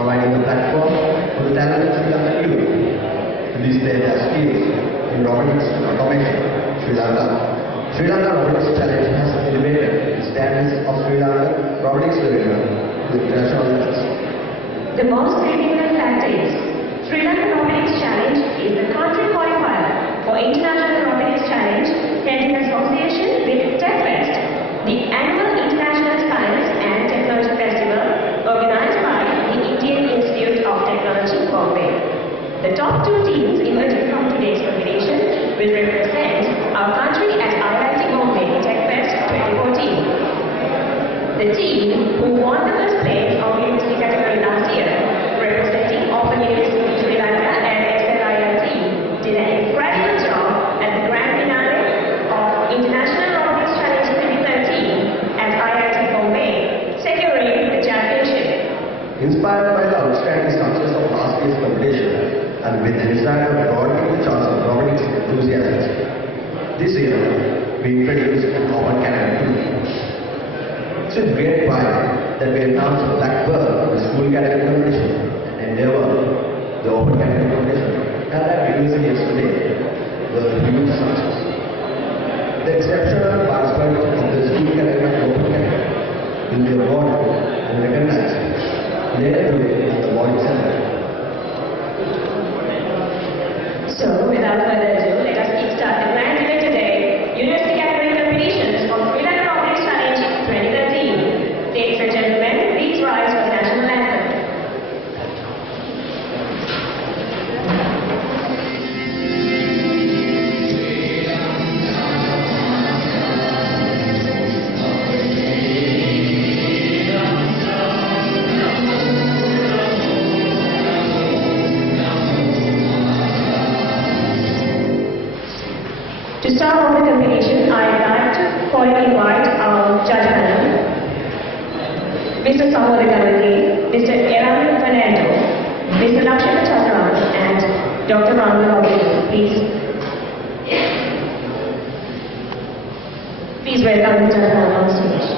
providing a platform for the talented Sri Lankan youth to display their skills in robotics and automation. Sri Lanka Robotics Challenge has elevated the standards of Sri Lankan robotics development to international levels. The most significant fact is, Sri Lanka Robotics Challenge is the country qualifier for International Robotics Challenge held in association with TechFest, the annual International Science and Technology Festival organized by the Indian Institute of Technology, Bombay. The top two teams emerging from today's competition will represent our country at IIT Bombay TechFest 2014. The team who won the first place of university category last year, representing Open University Sri Lanka and SLRC, did an incredible job at the grand finale of International Robotics Challenge 2013 at IIT Bombay, securing the championship. Inspired by the outstanding success of last year's competition and with the desire of broadening the chance of robotics enthusiasts, this year we introduced an open category. It's with great pride that we announced Blackbird, the school category competition, and Endeavour, the open category competition, held at university yesterday, was a huge success. The exceptional participants of the school category and open category will be awarded and recognized later today in the Body Center. So, without further ado, let us kickstart the grand event today. University category competitions of Sri Lanka Robotics Challenge 2013. Ladies and gentlemen, please rise for the national anthem. To start off the competition, I'd like to formally invite our judge panel, Mr. Samodagamati, Mr. Eram Fernando, Mr. Lakshana Chandran, and Dr. Lanka Robotics. Please welcome the judge panel on stage.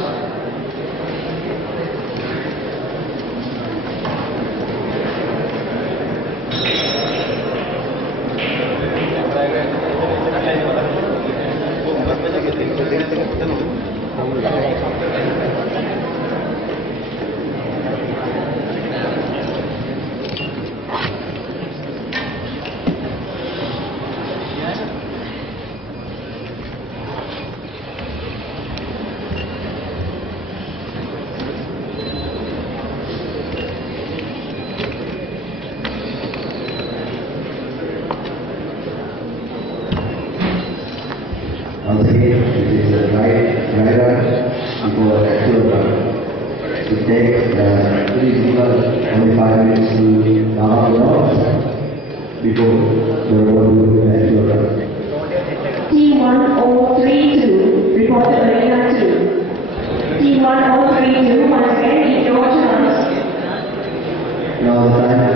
Once again, it is a right before actual run. It takes only 5 minutes to come up the road before the road will be actual run. T1032, reported arena 2. T1032, once again, need your chance. Now the time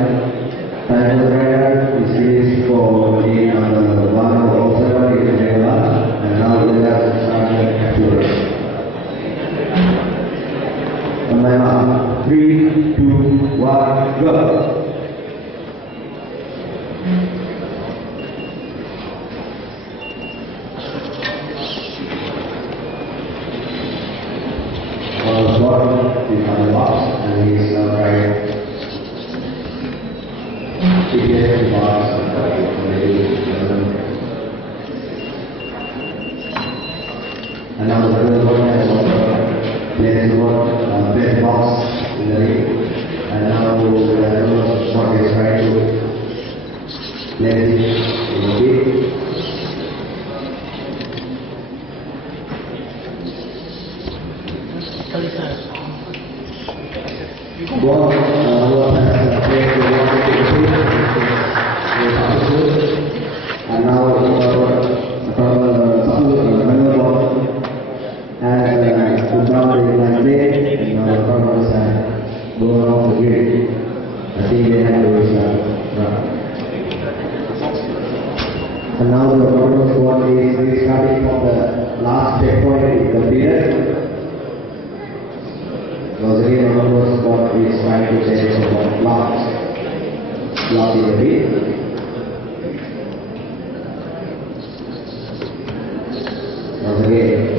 for the rider is for the number 107 in Endeavour. And now let us start the actual run. On my mark, 3, 2, 1, go! Well, Gordon is on the box and he is now right. He gets the box and now the third one has also placed one bed box in the ring. And now the one is trying to place it in the pit. Ball has placed the one in the pit. And now be starting from the last checkpoint we completed. Once again, remember what we is trying to say about blocks. Block is a beat. Once again.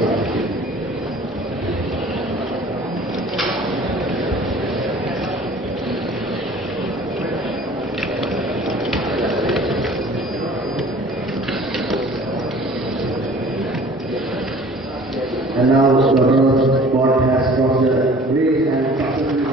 And now the first ball has crossed the race and successfully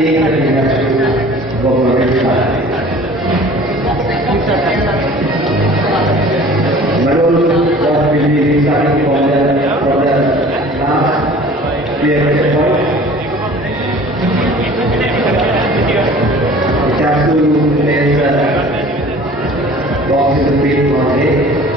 saying that we have to go for a very fast. Medal was will be starting from the last clear point. It has to place the box in the field on A.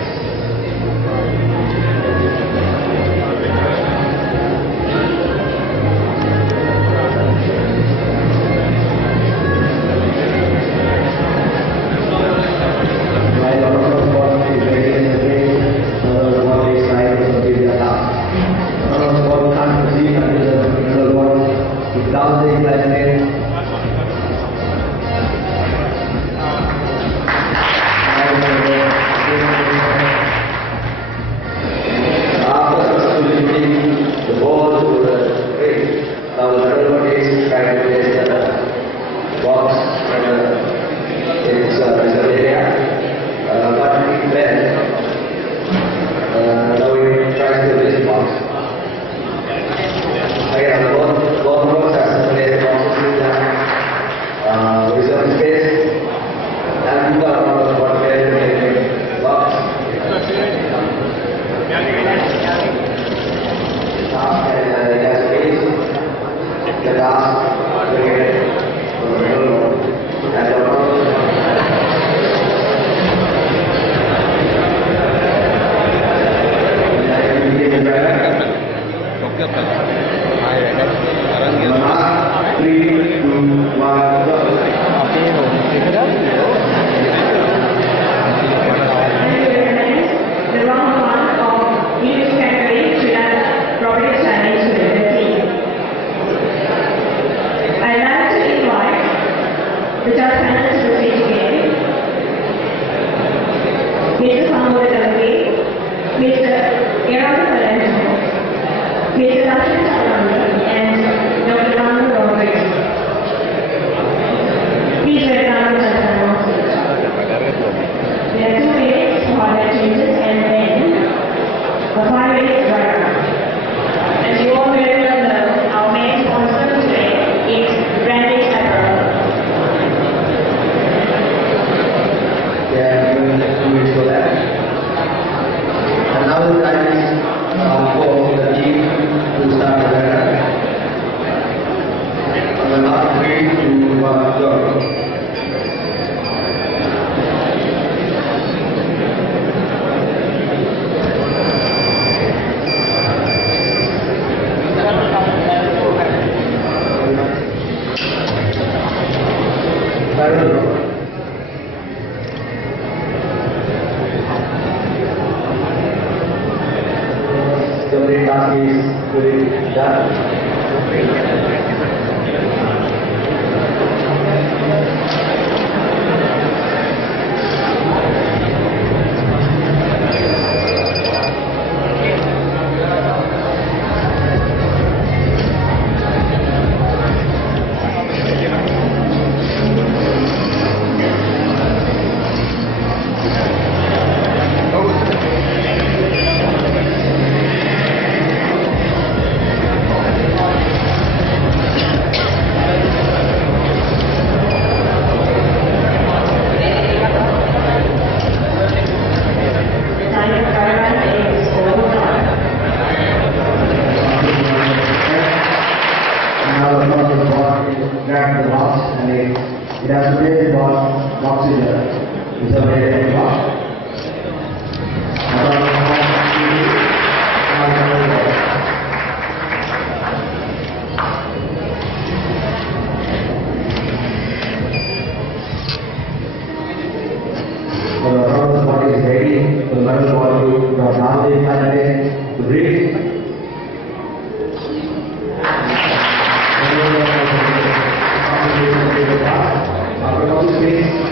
After all this,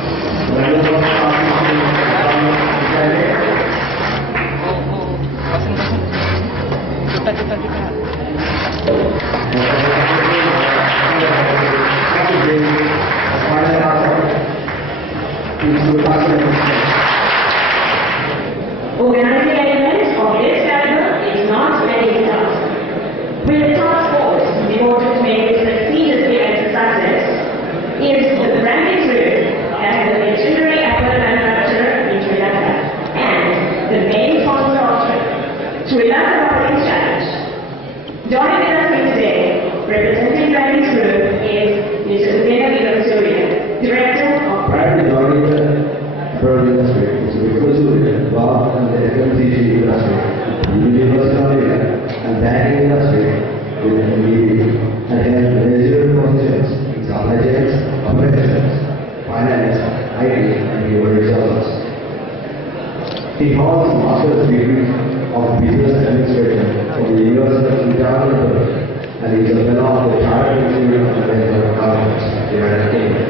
Lankan Robotics Challenge. Joining us here today, representing Lankan Group, is Mr. Endeavour, Director of Prior to joining the apparel industry, it's referred to the law and the FMCG industry, universal and banking industry with MBA, and has managerial positions in supply chains, operations, finance, IT, and human resources. He holds a master's degree of business administration from the University of Endeavour, and is a fellow of the Chartered Institute of Lankan Robotics, United Kingdom.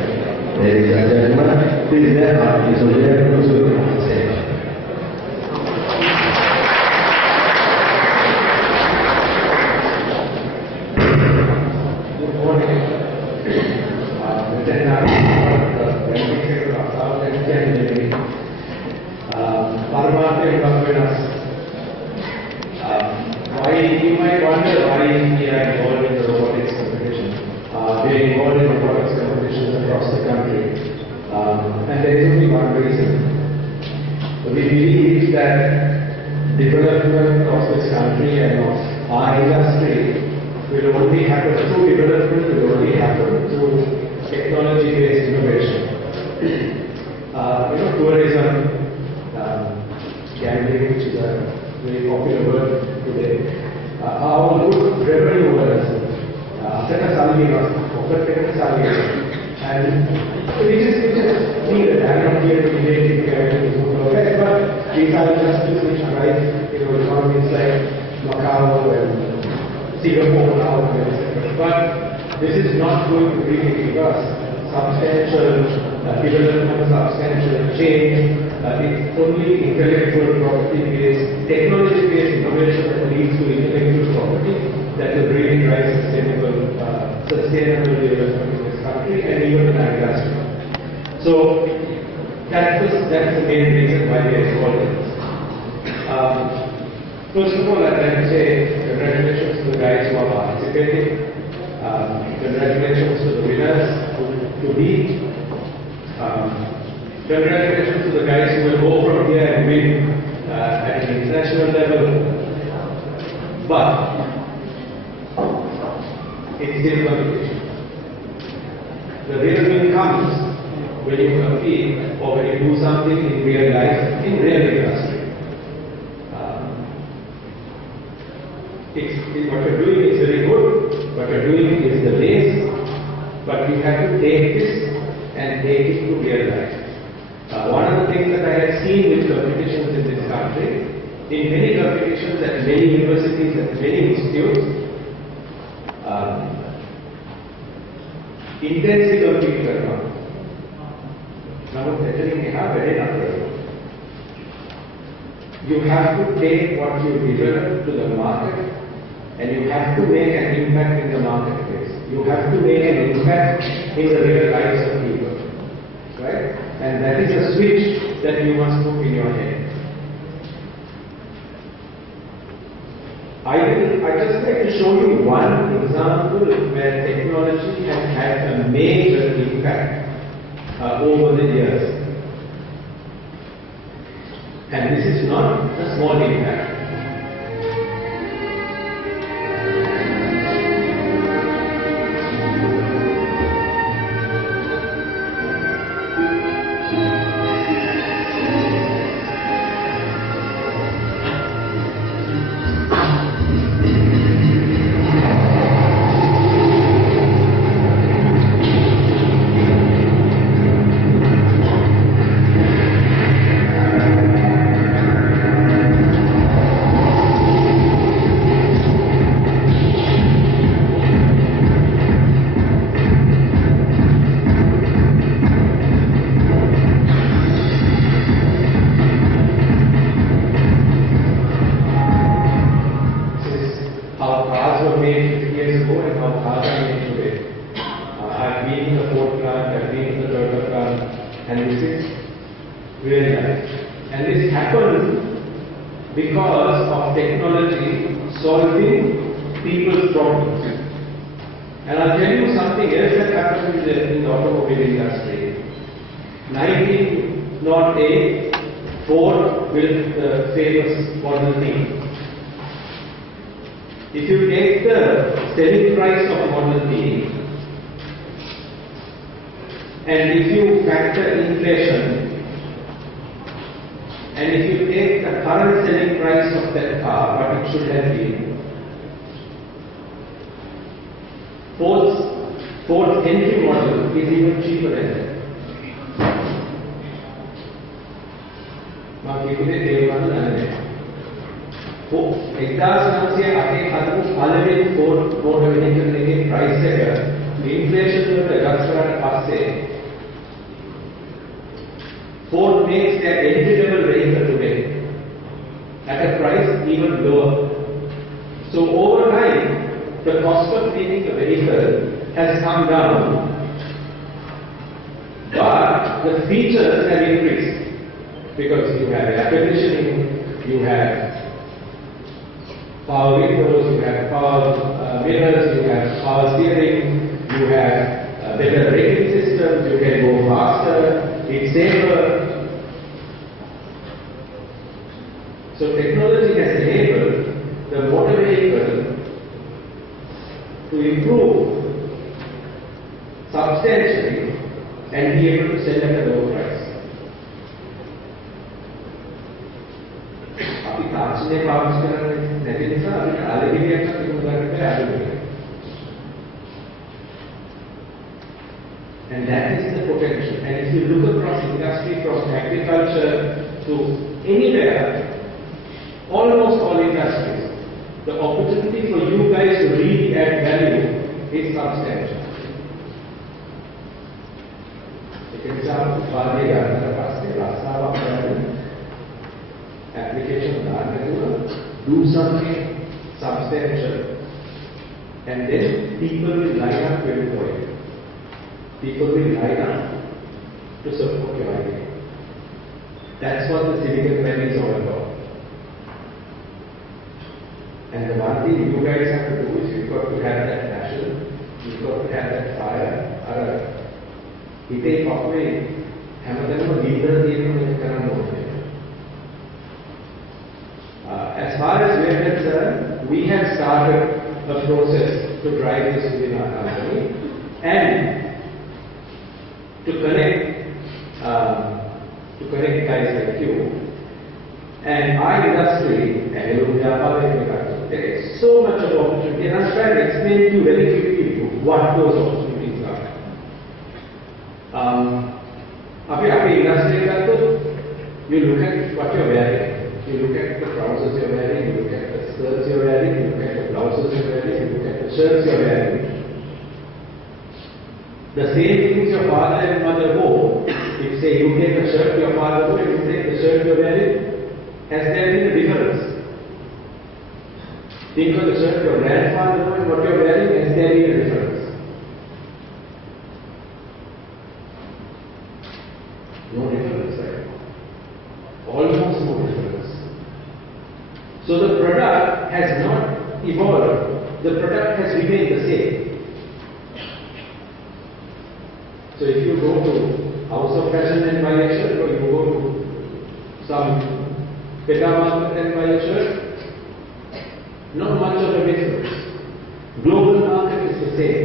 Ladies and gentlemen, please welcome Mr. Endeavour to the stage. Good morning. Then I sector of South and Engineering. Why you might wonder why we are involved in the robotics competition. We are involved in robotics competitions across the country, and there is only one reason. We believe that development of this country and of our industry will only happen through development, will only happen through technology-based innovation. Tourism, gambling, which is a very popular word today, our good revenue was and which is needed. I am not here to relate it to progress, but these are industries which drive economies like Macau and Singapore now, etc. But this is not going to really give us substantial development, substantial change. It's only intellectual property-based, technology-based innovation that leads to intellectual property that will really drive sustainable development in this country and even in our industry. So that's the main reason why we are involved in this. First of all, I'd like to say congratulations to the guys who are participating. Congratulations to the winners to be. Congratulations to the guys who will go from here and win at an international level. But it's still competition. The real win comes when you compete or when you do something in real life, in real industry. What you're doing is very good. What you're doing is the base, but you have to take this and take it to real life. One of the things that I have seen with competitions in this country, in many competitions at many universities and many institutes, intensive compete करना. Now, you have to take what you develop to the market, and you have to make an impact in the marketplace. You have to make an impact in the real lives of people, right? And that is a switch that you must put in your head. I just like to show you one example where technology has had a major impact over the years. And this is not a small impact. Because of technology solving people's problems. And I'll tell you something else that happened in the automobile industry. 1908, Ford built the famous Model T. If you take the selling price of Model T and if you factor inflation and if you take the current selling price of that car, what it should have been, Ford's entry model is even cheaper than that. Now, people say they want to learn it. Ford motor vehicle price එක inflation වලට adjust කරාට පස්සේ Ford makes their entry-level vehicle today at a price even lower. So over time, the cost of cleaning the vehicle has come down, but the features have increased because you have air conditioning, you have power windows, you have power mirrors, you have power steering, you have better braking systems, you can go faster, it's safer. So technology has enabled the motor vehicle to improve substantially and be able to sell at a low price. අපි තාක්ෂණය පාවිච්චි කරන්නේ නැති නිසා අපිට අලෙවියක් තිබුණ ගන්න බැහැ අලෙවියක්. And that is the potential. And if you look across industry, from agriculture to anywhere, almost all industries, the opportunity for you guys to really add value is substantial. For example, application do something substantial, and then people will line up for it. People will line up to support your idea. That's what the Silicon Valley is all about. And the one thing you guys have to do is you've got to have that passion, you've got to have that fire. It pathway, as far as we are concerned, we have started a process to drive this within our company and to connect guys like you. And our industry, there is so much of opportunity, and I'm trying to explain to you very quickly what those opportunities are. Our industry, you look at what you're wearing, you look at the trousers you're wearing, you look at the skirts you're wearing, you look at the blouses you're wearing, you look at the shirts you're wearing. The same things your father and mother wore, if say you take a shirt your father wore, you take the shirt you're wearing, has there been a difference? Think of the shirt your grandfather wore and what you're wearing, has there been a difference? No difference, right? Almost no difference. So the product has not evolved, the product has remained the same. So if you go to House of Fashion and buy a shirt, or you go to some Peta market and buy a shirt, not much of a difference. Global market is the same.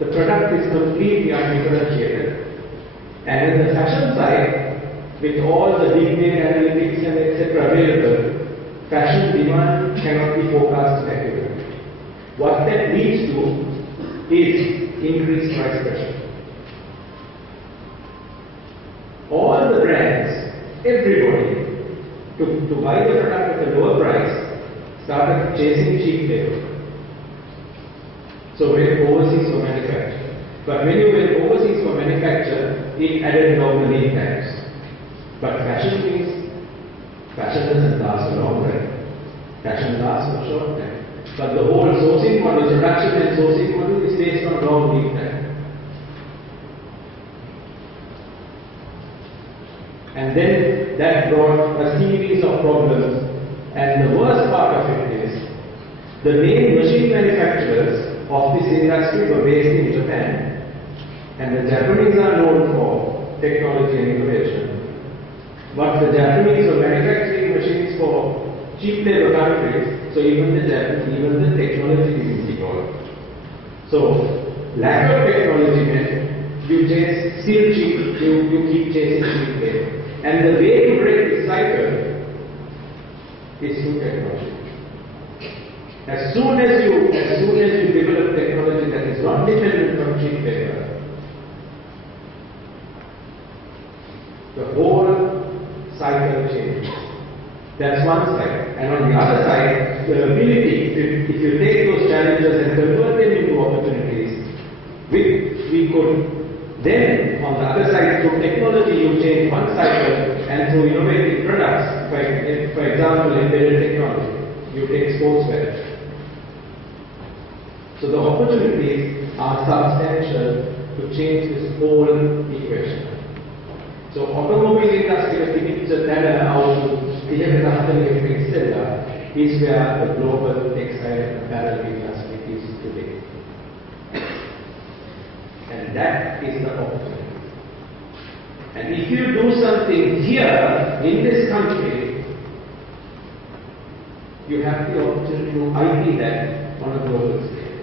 The product is completely undifferentiated. And in the fashion side, with all the big data analytics and etc. available, fashion demand cannot be forecasted accurately. What that leads to is increased price pressure. All the brands, everybody, to buy the product at a lower price, started chasing cheap labor. So went overseas for manufacture. But when you went overseas for manufacture, it added down the lead times. But fashion doesn't last a long time. Fashion lasts for a short time. But the whole sourcing model, production and sourcing model is based on long lead time. And then that brought a series of problems, and the worst part of it is the main machine manufacturers of this industry were based in Japan, and the Japanese are known for technology and innovation, but the Japanese were manufacturing machines for cheap labor countries, so even the technology is evolved. So lack of technology meant you chase still cheap, you keep chasing cheap labor. And the way to break this cycle is through technology. As soon as you develop technology that is not dependent on cheap labor, the whole cycle changes. That's one side. And on the other side, the ability, if you take those challenges and convert them into opportunities, we could then, on the other side, through technology, you change one cycle, and through innovative products, for example, embedded technology, you take sportswear. So the opportunities are substantial to change this whole equation. So automobile industry පිටිච්ච තැන අවුරුදු 30කට 40කට ඉස්සෙල්ලා is where the global textile and apparel industry is today. And that is the opportunity. And if you do something here in this country, you have the opportunity to IP that on a global scale.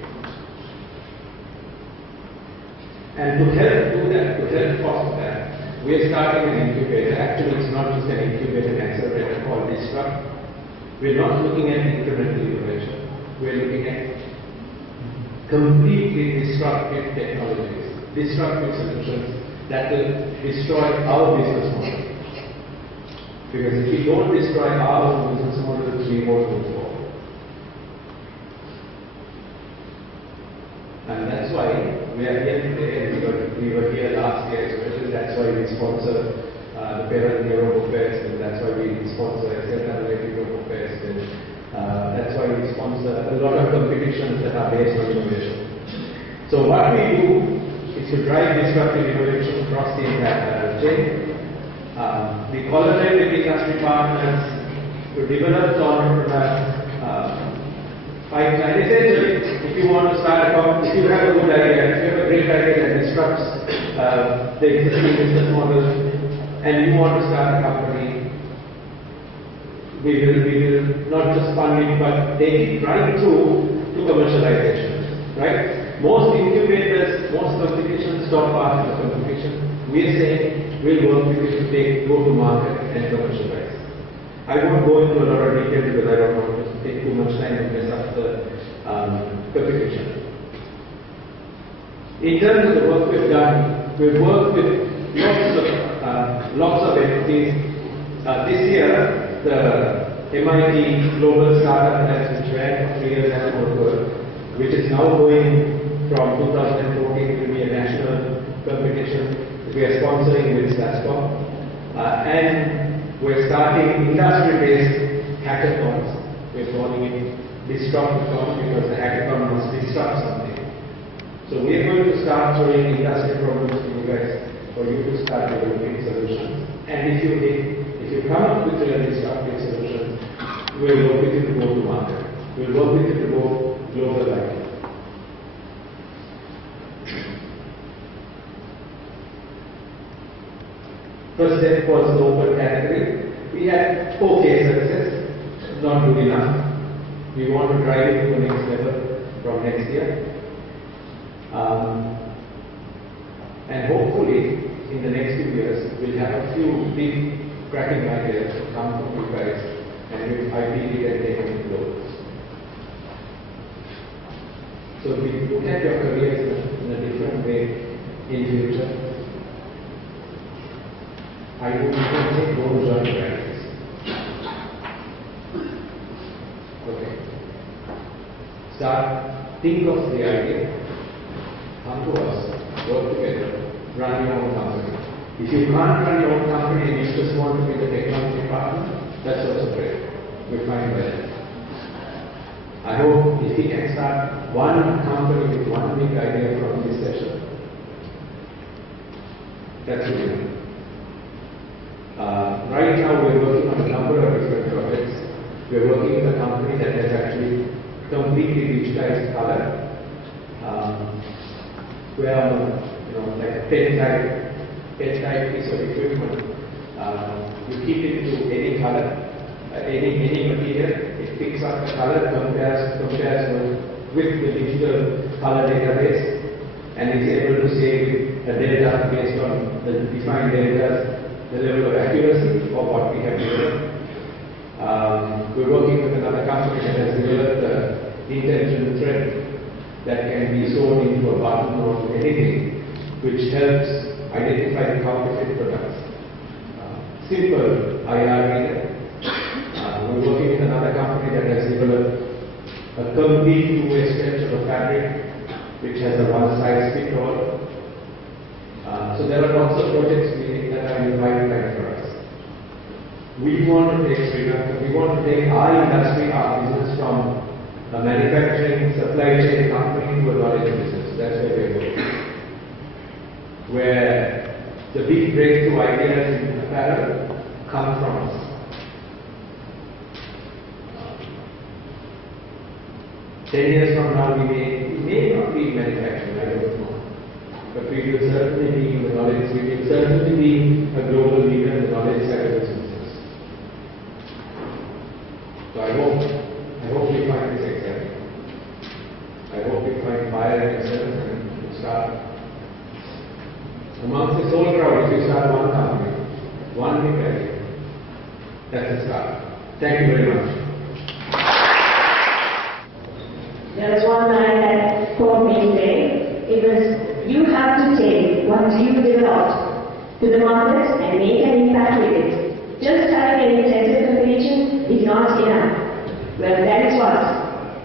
And to help do that, to help foster that, we are starting an incubator. Actually, it's not just an incubator and accelerator called Disrupt. We're not looking at incremental innovation. We're looking at completely disruptive technologies, disruptive solutions that will destroy our business model. Because if we don't destroy our own business models, we won't move forward. And that's why we are here today, and we were here last year, especially that's why we sponsor the Parent Robo Fest, and that's why we sponsor SLRC Robo Fest, and that's why we sponsor a lot of competitions that are based on innovation. So what we do is to drive disruptive innovation across the entire chain. We collaborate with industry partners to develop the entrepreneur pipeline. Essentially, if you want to start a company, if you have a good idea, if you have a great idea that disrupts the existing business model, and you want to start a company, we will not just fund it, but take it right through to commercialization. Right? Most incubators, most competitions stop after the competition. We are saying we'll work with you to go to market and commercialize. I won't go into a lot of detail because I don't want to take too much time and mess up the competition. In terms of the work we've done, we've worked with lots of entities. This year, the MIT Global Startup Labs, which ran for 3 years at Moratuwa, which is now going from 2014 to be a national competition. We are sponsoring with SASCOM. And we're starting industry-based hackathons. We're calling it Disrupt-a-thon because the hackathon must disrupt something. So we're going to start throwing industry problems to you guys for you to start developing solutions. And if you come up with really disruptive solutions, we'll work with you to go to market. We'll work with you to go global like. First step was the open category. We had okay success, not good enough. We want to drive it to the next level from next year. And hopefully, in the next few years, we'll have a few big cracking ideas to come from you guys, and we'll ideally get taken to global. So we look at your careers in a different way in future. I would say don't join practice. Okay. Think of the idea. Come to us, work together, run your own company. If you can't run your own company and you just want to be the technology partner, that's also great. We're fine with that. I hope if we can start one company with one big idea from this session, that's a win. Right now we're working on a number of different projects. We're working with a company that has actually completely digitized color. Where like a pen type piece of equipment, you keep it to any color. any material, it picks up the color, compares with the digital color database, and is able to say with a data based on the defined data, the level of accuracy of what we have developed. We're working with another company that has developed an intelligent thread that can be sewn into a button or anything, which helps identify the counterfeit products. Simple IR reader. We're working with another company that has developed a complete two-way stretch of a fabric which has a one-size-fits-all. So there are lots of projects that are in the pipeline for us. We want to take Sri Lanka, we want to take our industry, our business from a manufacturing supply chain company to a knowledge business. That's where we're going. Where the big breakthrough ideas in apparel come from us. 10 years from now, we may not be manufacturing, I don't know. But we will certainly be in the knowledge, we will certainly be a global leader in the knowledge side of businesses. So I hope you find this exciting. I hope you find fire in yourself and start. Amongst this whole crowd, if you start one company, one big idea, that's a start. Thank you very much. There was one line that caught me today. It was, you have to take what you developed to the market and make an impact with it. Just having an intensive competition is not enough. Well, that is what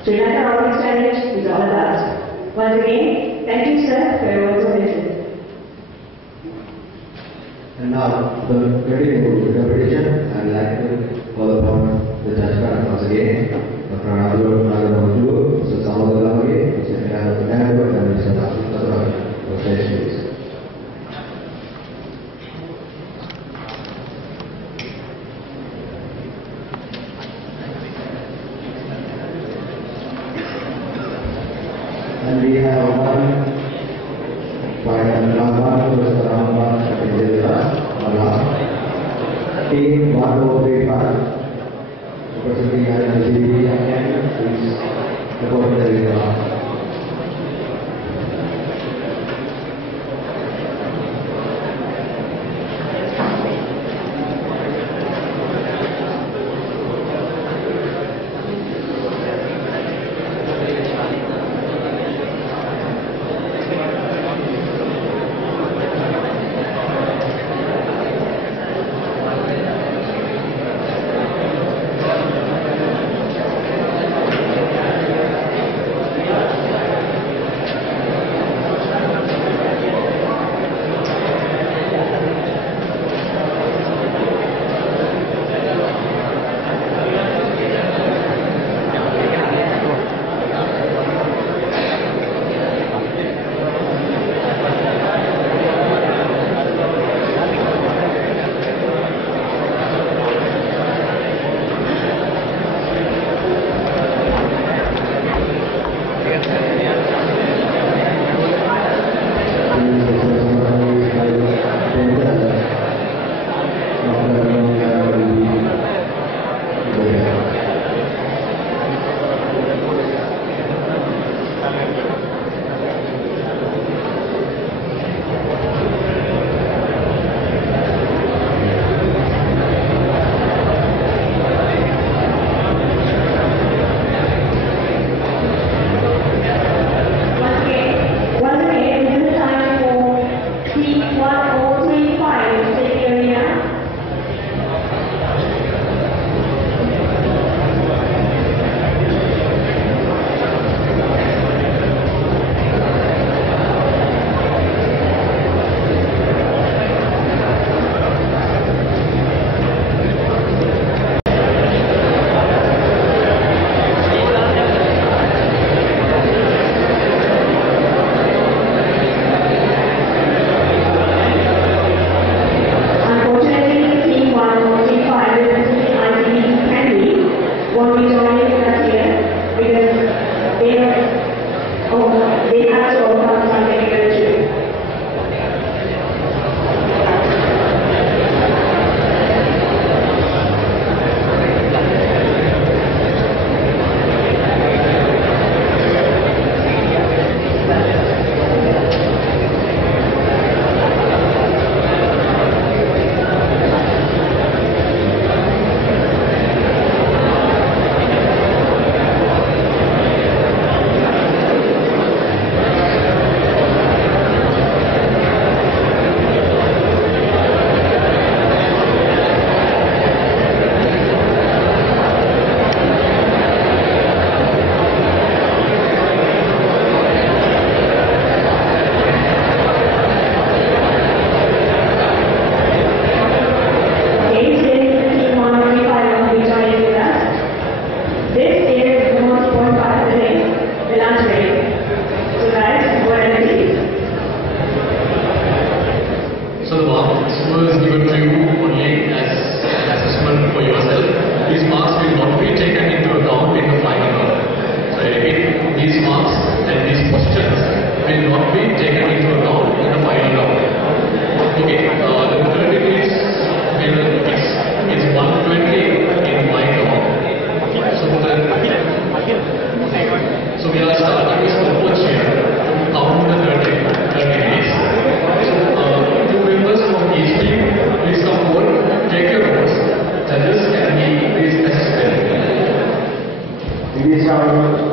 Sri Lanka Robotics Challenge is all about. Once again, thank you, sir, for your words of wisdom. And now, the ready to competition, I'd like to call upon the Dutchman once again, Dr. Moratuwa, Mr. Samadhi, Mr. Endeavour, and Mr. Dutchman for sessions. And we have one team 1035 representing INCB and is reporting the result.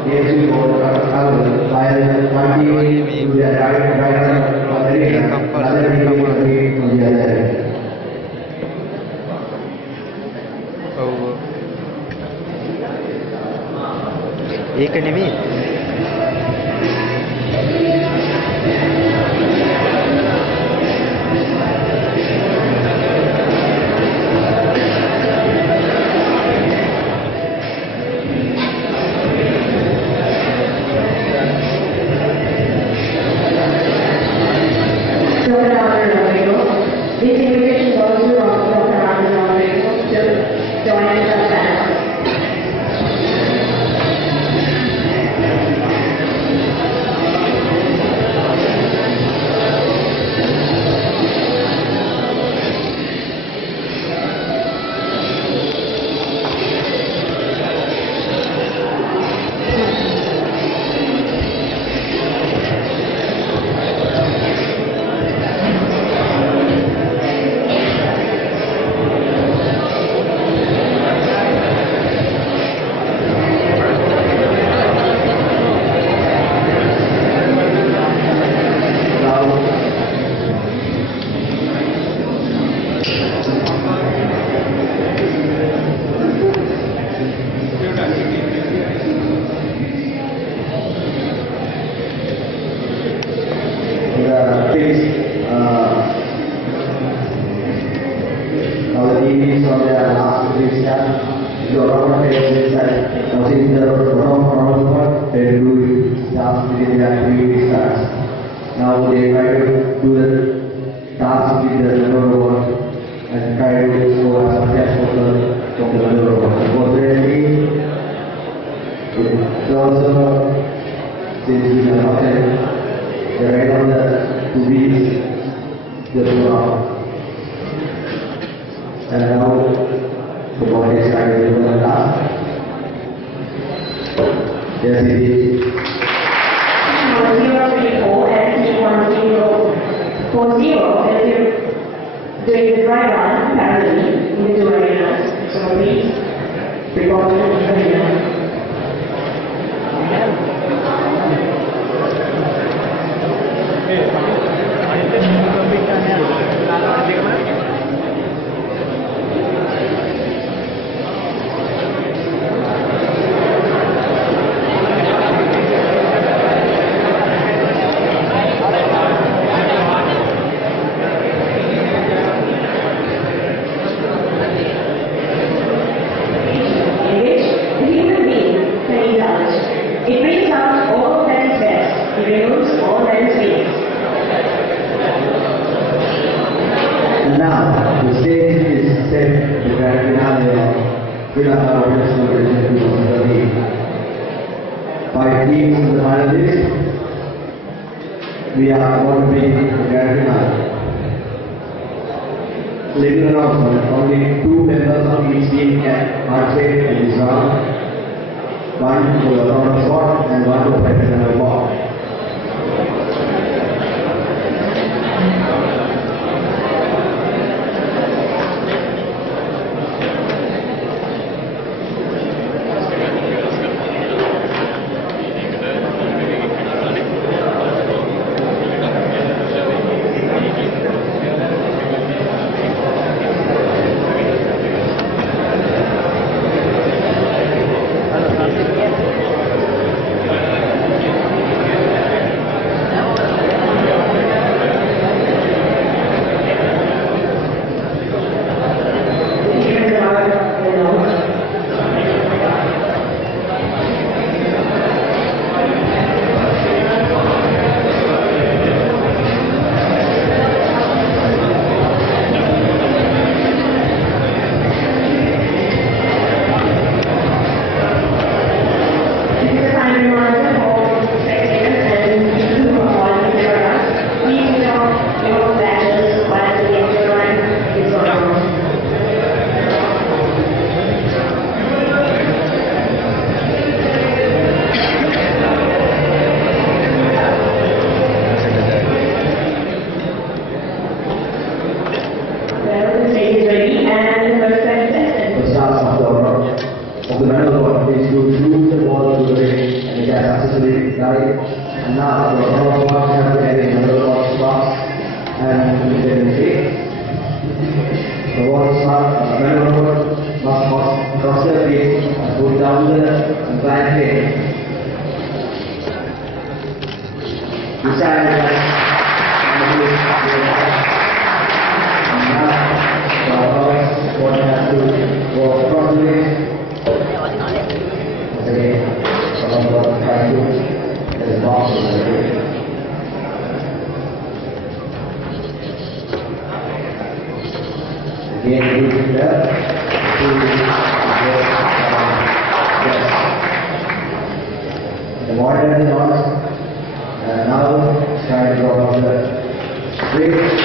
games will go while 20 to the right arena, another team will compete on the other end. ඒක නෙමෙයි This invitation goes to Dr. Lankan Robotics to join us as panelists. Now they try to do the task with the Lankan robot and try to show as much as possible from the Lankan robot. Unfortunately, it's also, since we are not there, they're right on the 2 weeks just now. And now the body is trying to do the task. Yes, it is. 034 and T1040 doing the dry run parallelly in the two arenas. So please report to the arena. It brings out all that is best. It removes all that is weak. Now, the stage is set to the finale of Lanka Robotics Competition 2013. 5 teams in the finalists. We are going to be the grand finale. Little announcement, only 2 members of each team can participate in this round. 1 to the front spot and 1 to the professional ball. The medal is to shoot the ball to the ring has successfully died, and now the robots have to carry another robot box and implement. The robots must cross their feet and put down the inclined plane. Decided that now the robot has to walk properly. Again, the robot tries to get his box again, moving there. The monitor is on, and now trying to go on the bridge.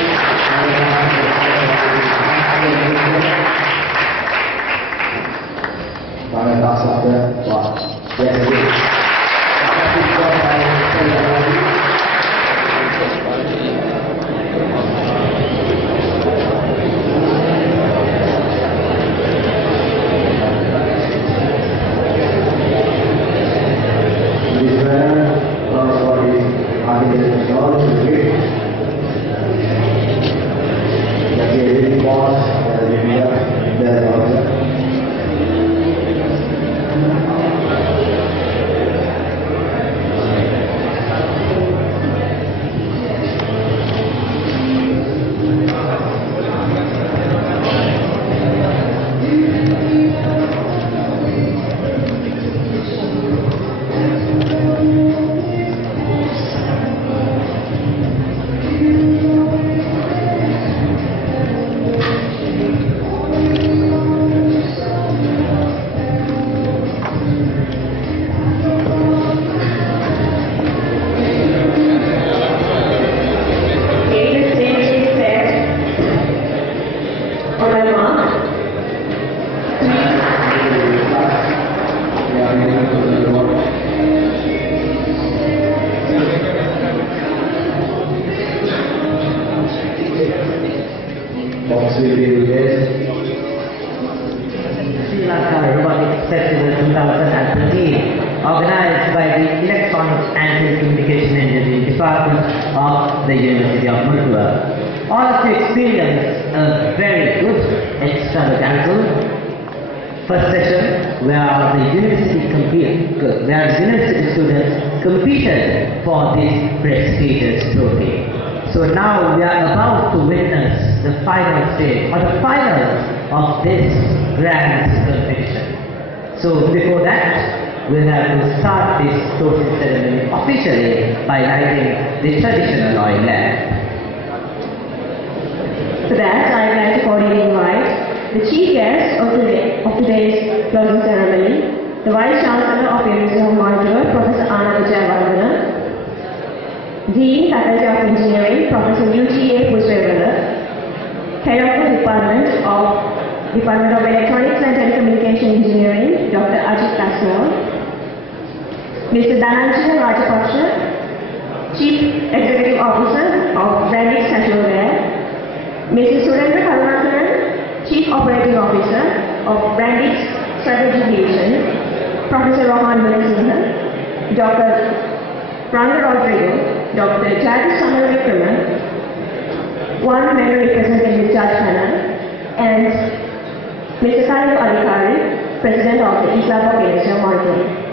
Final pass of the watch. Yes, it is. Lanka Robotics Festival 2013, organized by the Electronics and Telecommunication Engineering Department of the University of Moratuwa. All of you experienced a very good extravaganza first session where the university students competed for this prestigious trophy. So now we are about to witness the final stage or the finals of this grand competition. So before that, we'll have to start this toasting ceremony officially by lighting the traditional oil lamp. For that, I'd like to cordially invite the chief guest of today's closing ceremony, the Vice Chancellor of University of Moratuwa, Professor Anna, Dean, Faculty of Engineering, Professor UTA Pusrevela, Head of the Department of Electronics and Telecommunication Engineering, Dr. Ajit Kaswal, Mr. Dhananjaya Rajapaksha, Chief Executive Officer of Brandix Statueware, Mrs. Surendra Karunakaran, Chief Operating Officer of Brandix Strategy Division, Professor Rohan Vinasinghe, Dr. Ranga Rodrigo, Dr. Jadis Samaravikrama, one member representing the Dutchman, and Mr. Khalil Adhikari, President of the Endeavour University of Moratuwa.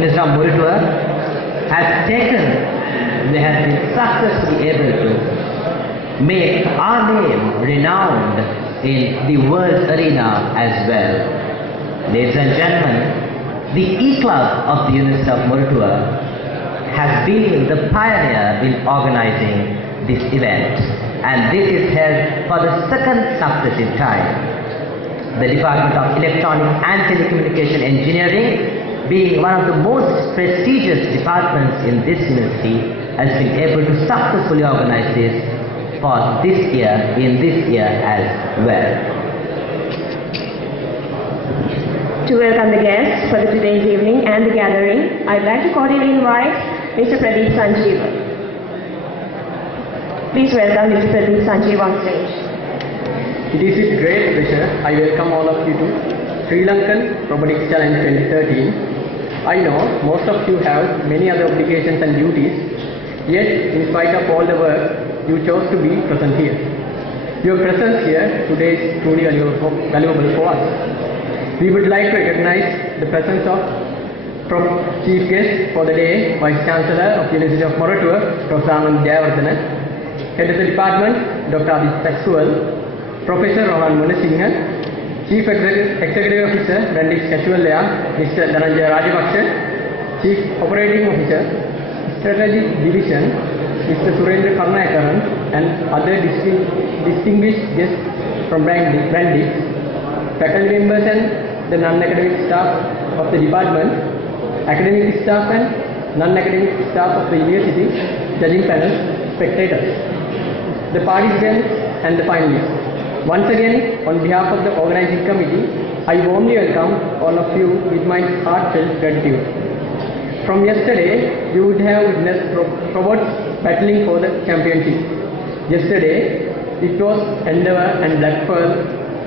University of Moratuwa has been successfully able to make our name renowned in the world arena as well. Ladies and gentlemen, the E-Club of the University of Moratuwa has been the pioneer in organizing this event, and this is held for the second successive time. The Department of Electronics and Telecommunication Engineering, being one of the most prestigious departments in this university, has been able to successfully organize this for this year, as well. To welcome the guests for today's evening and the gathering, I'd like to cordially invite Mr. Pradeep Sanjeev. Please welcome Mr. Pradeep Sanjeev on stage. It is with great pleasure I welcome all of you to Sri Lankan Robotics Challenge 2013. I know most of you have many other obligations and duties, yet in spite of all the work, you chose to be present here. Your presence here today is truly valuable for us. We would like to recognize the presence of Chief Guest for the day, Vice Chancellor of the University of Moratuwa, Professor Endeavour, Head of the Department, Dr. Aditya, Professor Rohan Munasinghe, Chief Executive Officer, Brandis Casualaya, Mr. Dhananjaya Rajapaksa, Chief Operating Officer, Strategic Division, Mr. Surendra Karnakaran, and other distinguished guests from Brandis, faculty members and the non-academic staff of the department, academic staff and non-academic staff of the university, judging panel, spectators, the participants and the finalists. Once again, on behalf of the organizing committee, I warmly welcome all of you with my heartfelt gratitude. From yesterday, you would have witnessed robots battling for the championship. Yesterday, it was Endeavour and Black Pearl,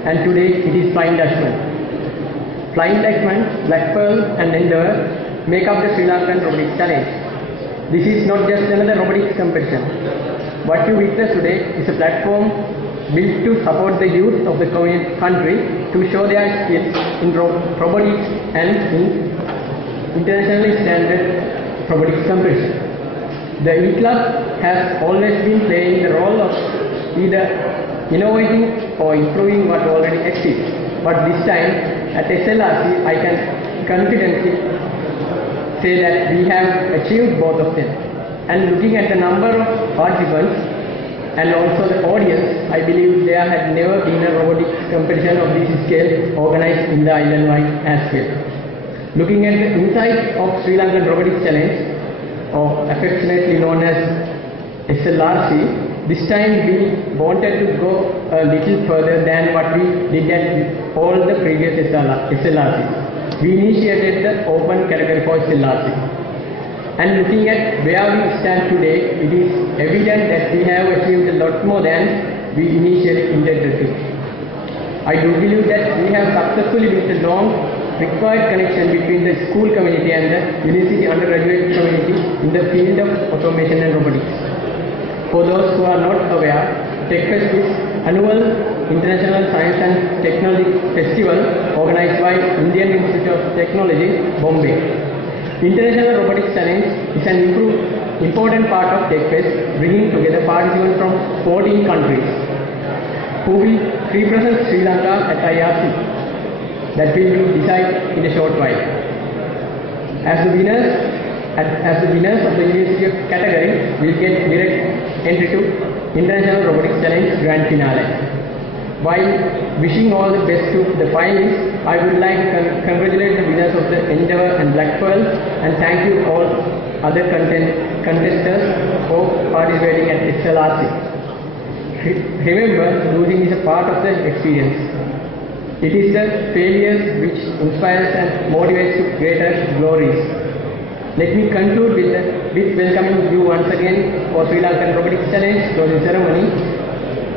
and today it is Flying Dutchman. Flying Dutchman, Black Pearl and Endeavour make up the Sri Lankan Robotics Challenge. This is not just another robotics competition. What you witness today is a platform built to support the youth of the country to show their skills in robotics and in internationally standard robotics competition. The E-Club has always been playing the role of either innovating or improving what already exists. But this time at SLRC, I can confidently say that we have achieved both of them. And looking at the number of participants and also the audience, I believe there had never been a robotics competition of this scale organized in the island-wide as well. Looking at the inside of Sri Lankan Robotics Challenge, or affectionately known as SLRC, this time we wanted to go a little further than what we did at all the previous SLRCs. We initiated the open category for SLRC. And looking at where we stand today, it is evident that we have achieved a lot more than we initially intended to. I do believe that we have successfully built a long required connection between the school community and the university undergraduate community in the field of automation and robotics. For those who are not aware, TechFest is annual International Science and Technology Festival organized by Indian Institute of Technology, Bombay. International Robotics Challenge is an important part of TechFest, bringing together participants from 14 countries who will represent Sri Lanka at IRC. That will be decided in a short while. As the winners of the university category will get direct entry to International Robotics Challenge Grand Finale. While wishing all the best to the finalists, I would like to congratulate the winners of the Endeavour and Black Pearl, and thank you all other contestants for participating at SLRC. Remember, losing is a part of the experience. It is the failures which inspires and motivates to greater glories. Let me conclude with welcoming you once again for Sri Lankan Robotics Challenge closing ceremony.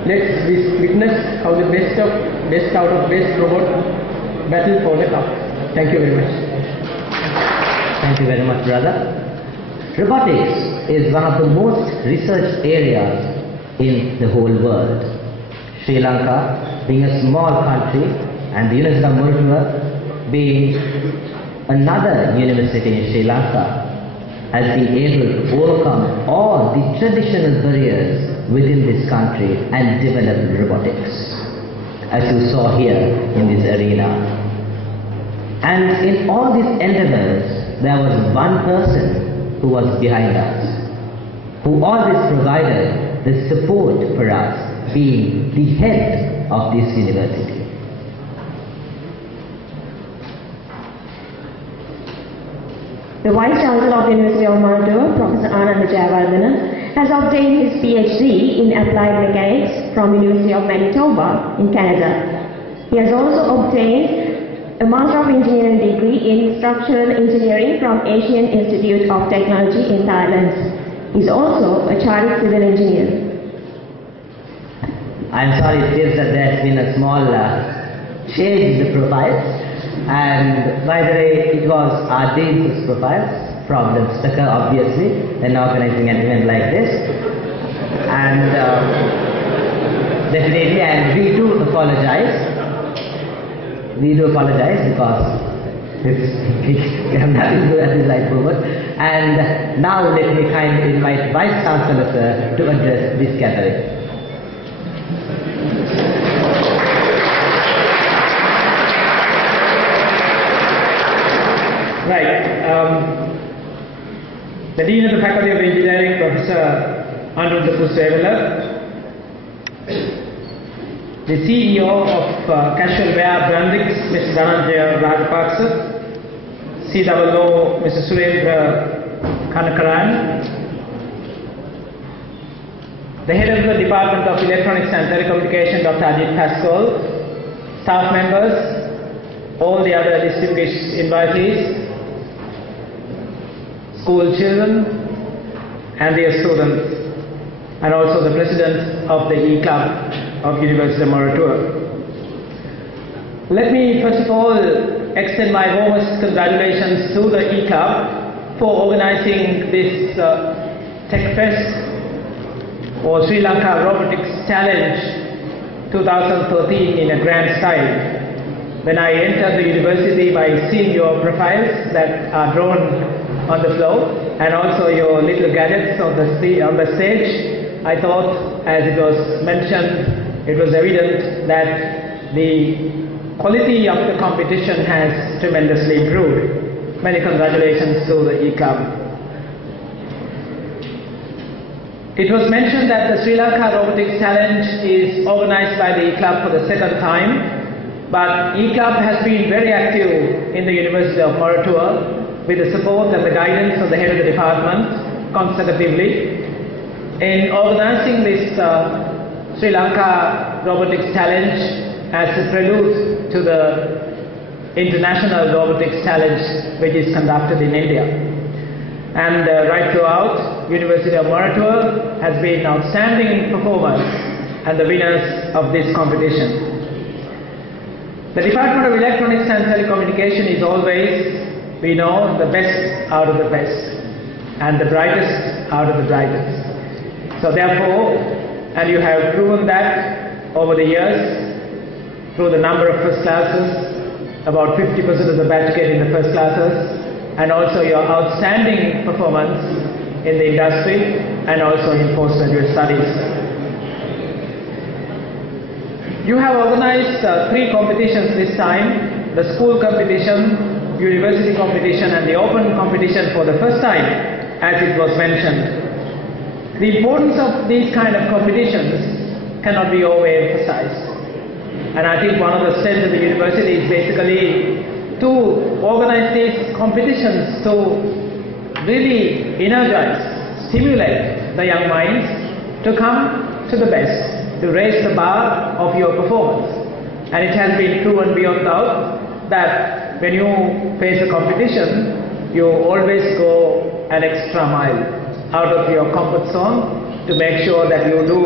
Let's witness how the best out of best robot battle for the cup. Thank you very much. Thank you very much, brother. Robotics is one of the most researched areas in the whole world. Sri Lanka, being a small country, and the University of Moratuwa being another university in Sri Lanka has been able to overcome all the traditional barriers within this country and develop robotics, as you saw here in this arena. And in all these endeavors, there was one person who was behind us, who always provided the support for us, being the head of this university. The Vice Chancellor of the University of Moratuwa, Professor Ananda Jayawardena, has obtained his PhD in Applied Mechanics from the University of Manitoba in Canada. He has also obtained a Master of Engineering degree in Structural Engineering from Asian Institute of Technology in Thailand. He is also a chartered civil engineer. I'm sorry, it seems that there has been a small change in the profiles. And by the way, it was our Dean's profiles from the Stucker, obviously, in organizing an event like this. And definitely, and we do apologize. We do apologize because we have nothing to do at this right moment. And now let me kindly invite Vice Chancellor Sir to address this gathering. Right. The Dean of the Faculty of Engineering, Professor Anuruddha Kusevela, the CEO of Casual Wear Brandix, Mr. Dhananjaya Rajapaksa, CWO, Mr. Surendra Kanakaran, the head of the Department of Electronics and Telecommunication, Dr. Ajit Pascal, staff members, all the other distinguished invitees, school children and their students, and also the president of the E-Club of University of Moratuwa. Let me first of all extend my warmest congratulations to the E-Club for organizing this Tech Fest or Sri Lanka Robotics Challenge 2013 in a grand style. When I entered the university, by seeing your profiles that are drawn on the floor and also your little gadgets on the stage, I thought, as it was mentioned, it was evident that the quality of the competition has tremendously improved. Many congratulations to the E-Club. It was mentioned that the Sri Lanka Robotics Challenge is organized by the E-Club for the second time, but E-Club has been very active in the University of Moratuwa with the support and the guidance of the head of the department consecutively in organizing this Sri Lanka Robotics Challenge as a prelude to the International Robotics Challenge which is conducted in India. And right throughout, University of Moratuwa has been outstanding performers and the winners of this competition. The Department of Electronics and Telecommunication is always, we know, the best out of the best and the brightest out of the brightest. So therefore, and you have proven that over the years through the number of first classes, about 50% of the batch get in the first classes, and also your outstanding performance in the industry and also in postgraduate studies. You have organized 3 competitions this time: the school competition, university competition and the open competition for the first time, as it was mentioned. The importance of these kind of competitions cannot be overemphasized. And I think one of the strengths of the university is basically to organize these competitions to really energize, stimulate the young minds to come to the best, to raise the bar of your performance. And it has been proven beyond doubt that when you face a competition, you always go an extra mile out of your comfort zone to make sure that you do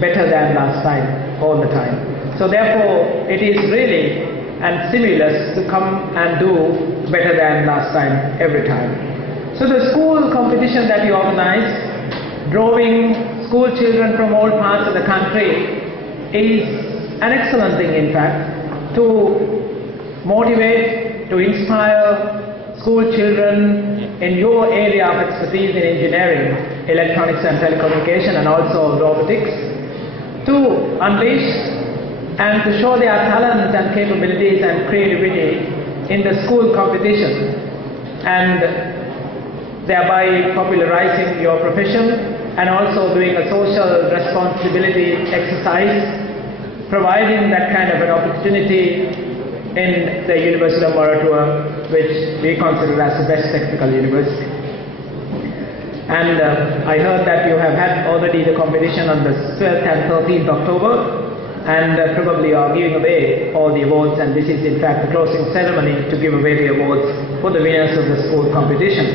better than last time, all the time. So therefore, it is really a stimulus to come and do better than last time, every time. So the school competition that you organize, drawing school children from all parts of the country, is an excellent thing, in fact, to motivate, to inspire school children in your area of expertise in engineering, electronics and telecommunication, and also robotics, to unleash and to show their talents and capabilities and creativity in the school competition, and thereby popularizing your profession, and also doing a social responsibility exercise, providing that kind of an opportunity in the University of Moratuwa, which we consider as the best technical university. And I heard that you have had already the competition on the 12th and 13th October, and probably you are giving away all the awards, and this is in fact the closing ceremony to give away the awards for the winners of the school competition.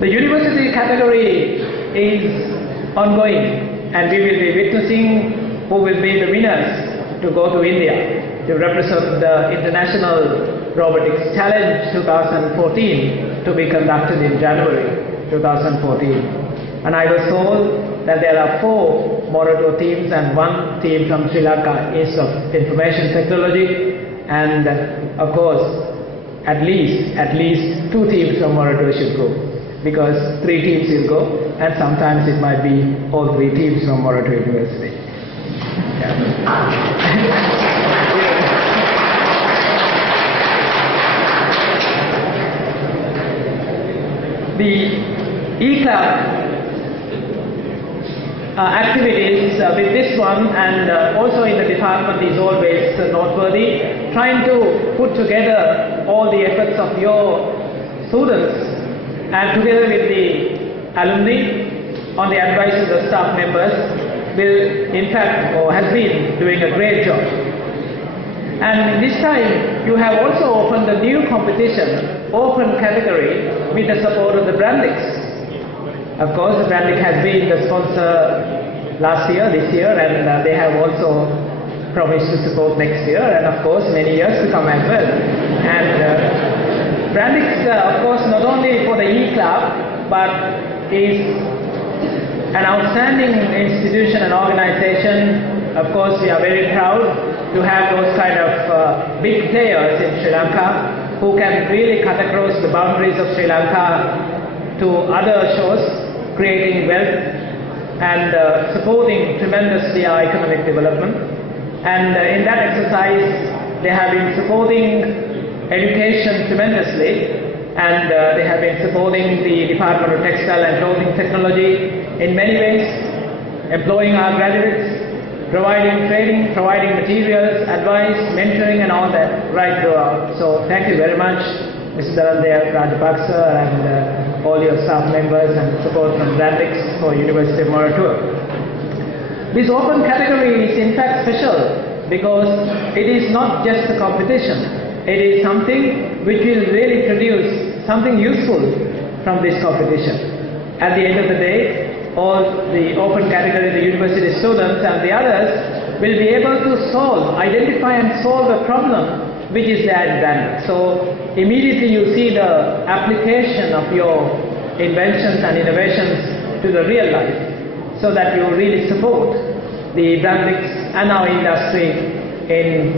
The university category is ongoing, and we will be witnessing who will be the winners to go to India to represent the International Robotics Challenge 2014 to be conducted in January 2014. And I was told that there are 4 Moratuwa teams and 1 team from Sri Lanka Institute of Information Technology, and of course at least 2 teams from Moratuwa should go, because 3 teams will go, and sometimes it might be all 3 teams from Moratuwa University. Yeah. The E-Club activities with this one and also in the department is always noteworthy, trying to put together all the efforts of your students and together with the alumni on the advice of the staff members will in fact or has been doing a great job. And this time you have also opened a new competition, open category, with the support of the Brandix. Of course, the Brandix has been the sponsor last year, this year, and they have also promised to support next year, and of course many years to come as well. And Brandix, of course, not only for the E-Club, but is an outstanding institution and organization. Of course, we are very proud to have those kind of big players in Sri Lanka who can really cut across the boundaries of Sri Lanka to other shores, creating wealth and supporting tremendously our economic development. And in that exercise, they have been supporting education tremendously, and they have been supporting the Department of Textile and Clothing Technology in many ways, employing our graduates, providing training, providing materials, advice, mentoring, and all that right throughout. So thank you very much, Mr. Darandev Rajapaksa and all your staff members and support from Brandix for University of Moratuwa. This open category is in fact special because it is not just a competition. It is something which will really produce something useful from this competition. At the end of the day, all the open category, the university students and the others will be able to identify and solve a problem which is there in Brandix. So immediately you see the application of your inventions and innovations to the real life, so that you really support the Brandix and our industry in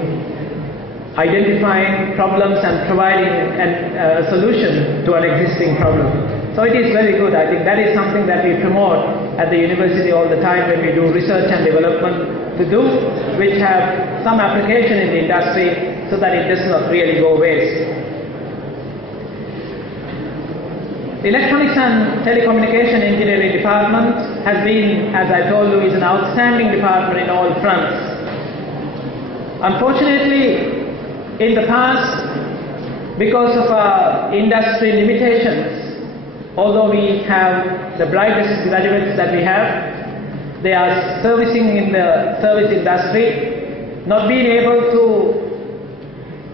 identifying problems and providing a solution to an existing problem. So it is very good. I think that is something that we promote at the university all the time when we do research and development to do, which have some application in the industry so that it does not really go waste. The Electronics and Telecommunication Engineering Department has been, as I told you, is an outstanding department in all fronts. Unfortunately, in the past, because of our industry limitations, although we have the brightest graduates that we have, they are servicing in the service industry, not being able to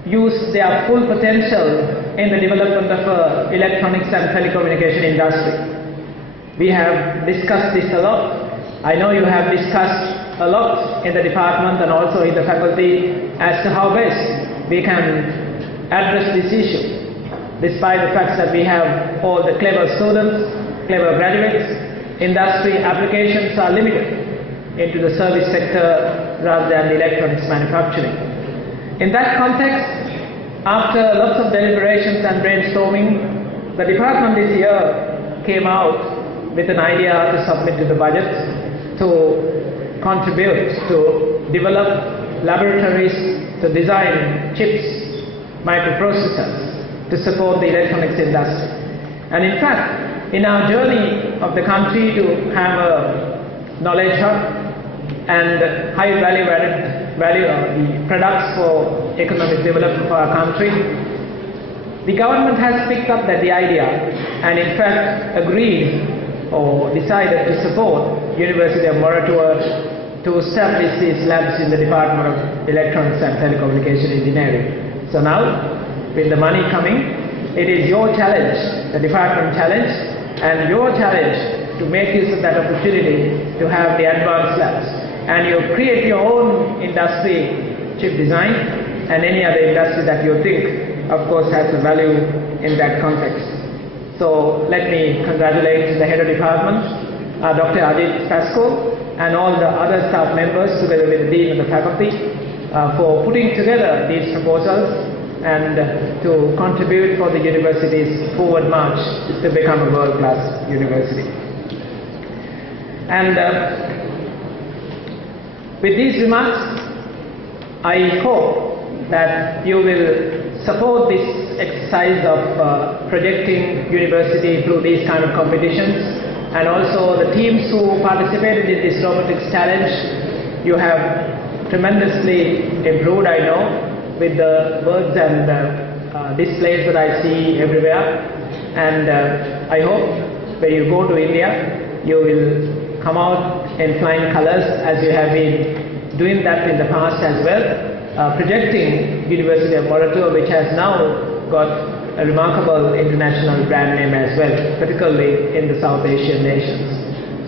use their full potential in the development of electronics and telecommunication industry. We have discussed this a lot. I know you have discussed a lot in the department and also in the faculty as to how best we can address this issue. Despite the fact that we have all the clever students, clever graduates, industry applications are limited into the service sector rather than the electronics manufacturing. In that context, after lots of deliberations and brainstorming, the department this year came out with an idea to submit to the budget to contribute to develop laboratories to design chips, microprocessors to support the electronics industry. And in fact, in our journey of the country to have a knowledge hub and high value the products for economic development for our country, the government has picked up the idea and in fact agreed or decided to support University of Moratuwa to establish these labs in the Department of Electronics and Telecommunication Engineering. So now, with the money coming, it is your challenge, the department challenge, and your challenge to make use of that opportunity to have the advanced labs. And you create your own industry, chip design, and any other industry that you think, of course, has a value in that context. So let me congratulate the head of department, Dr. Adit Pascoe, and all the other staff members together with the dean and the faculty for putting together these proposals and to contribute for the university's forward march to become a world-class university. And with these remarks, I hope that you will support this exercise of projecting university through these kind of competitions, and also the teams who participated in this robotics challenge. You have tremendously improved, I know, with the words and displays that I see everywhere. And I hope when you go to India, you will come out in flying colors as you have been doing that in the past as well, projecting University of Moratuwa, which has now got a remarkable international brand name as well, particularly in the South Asian nations.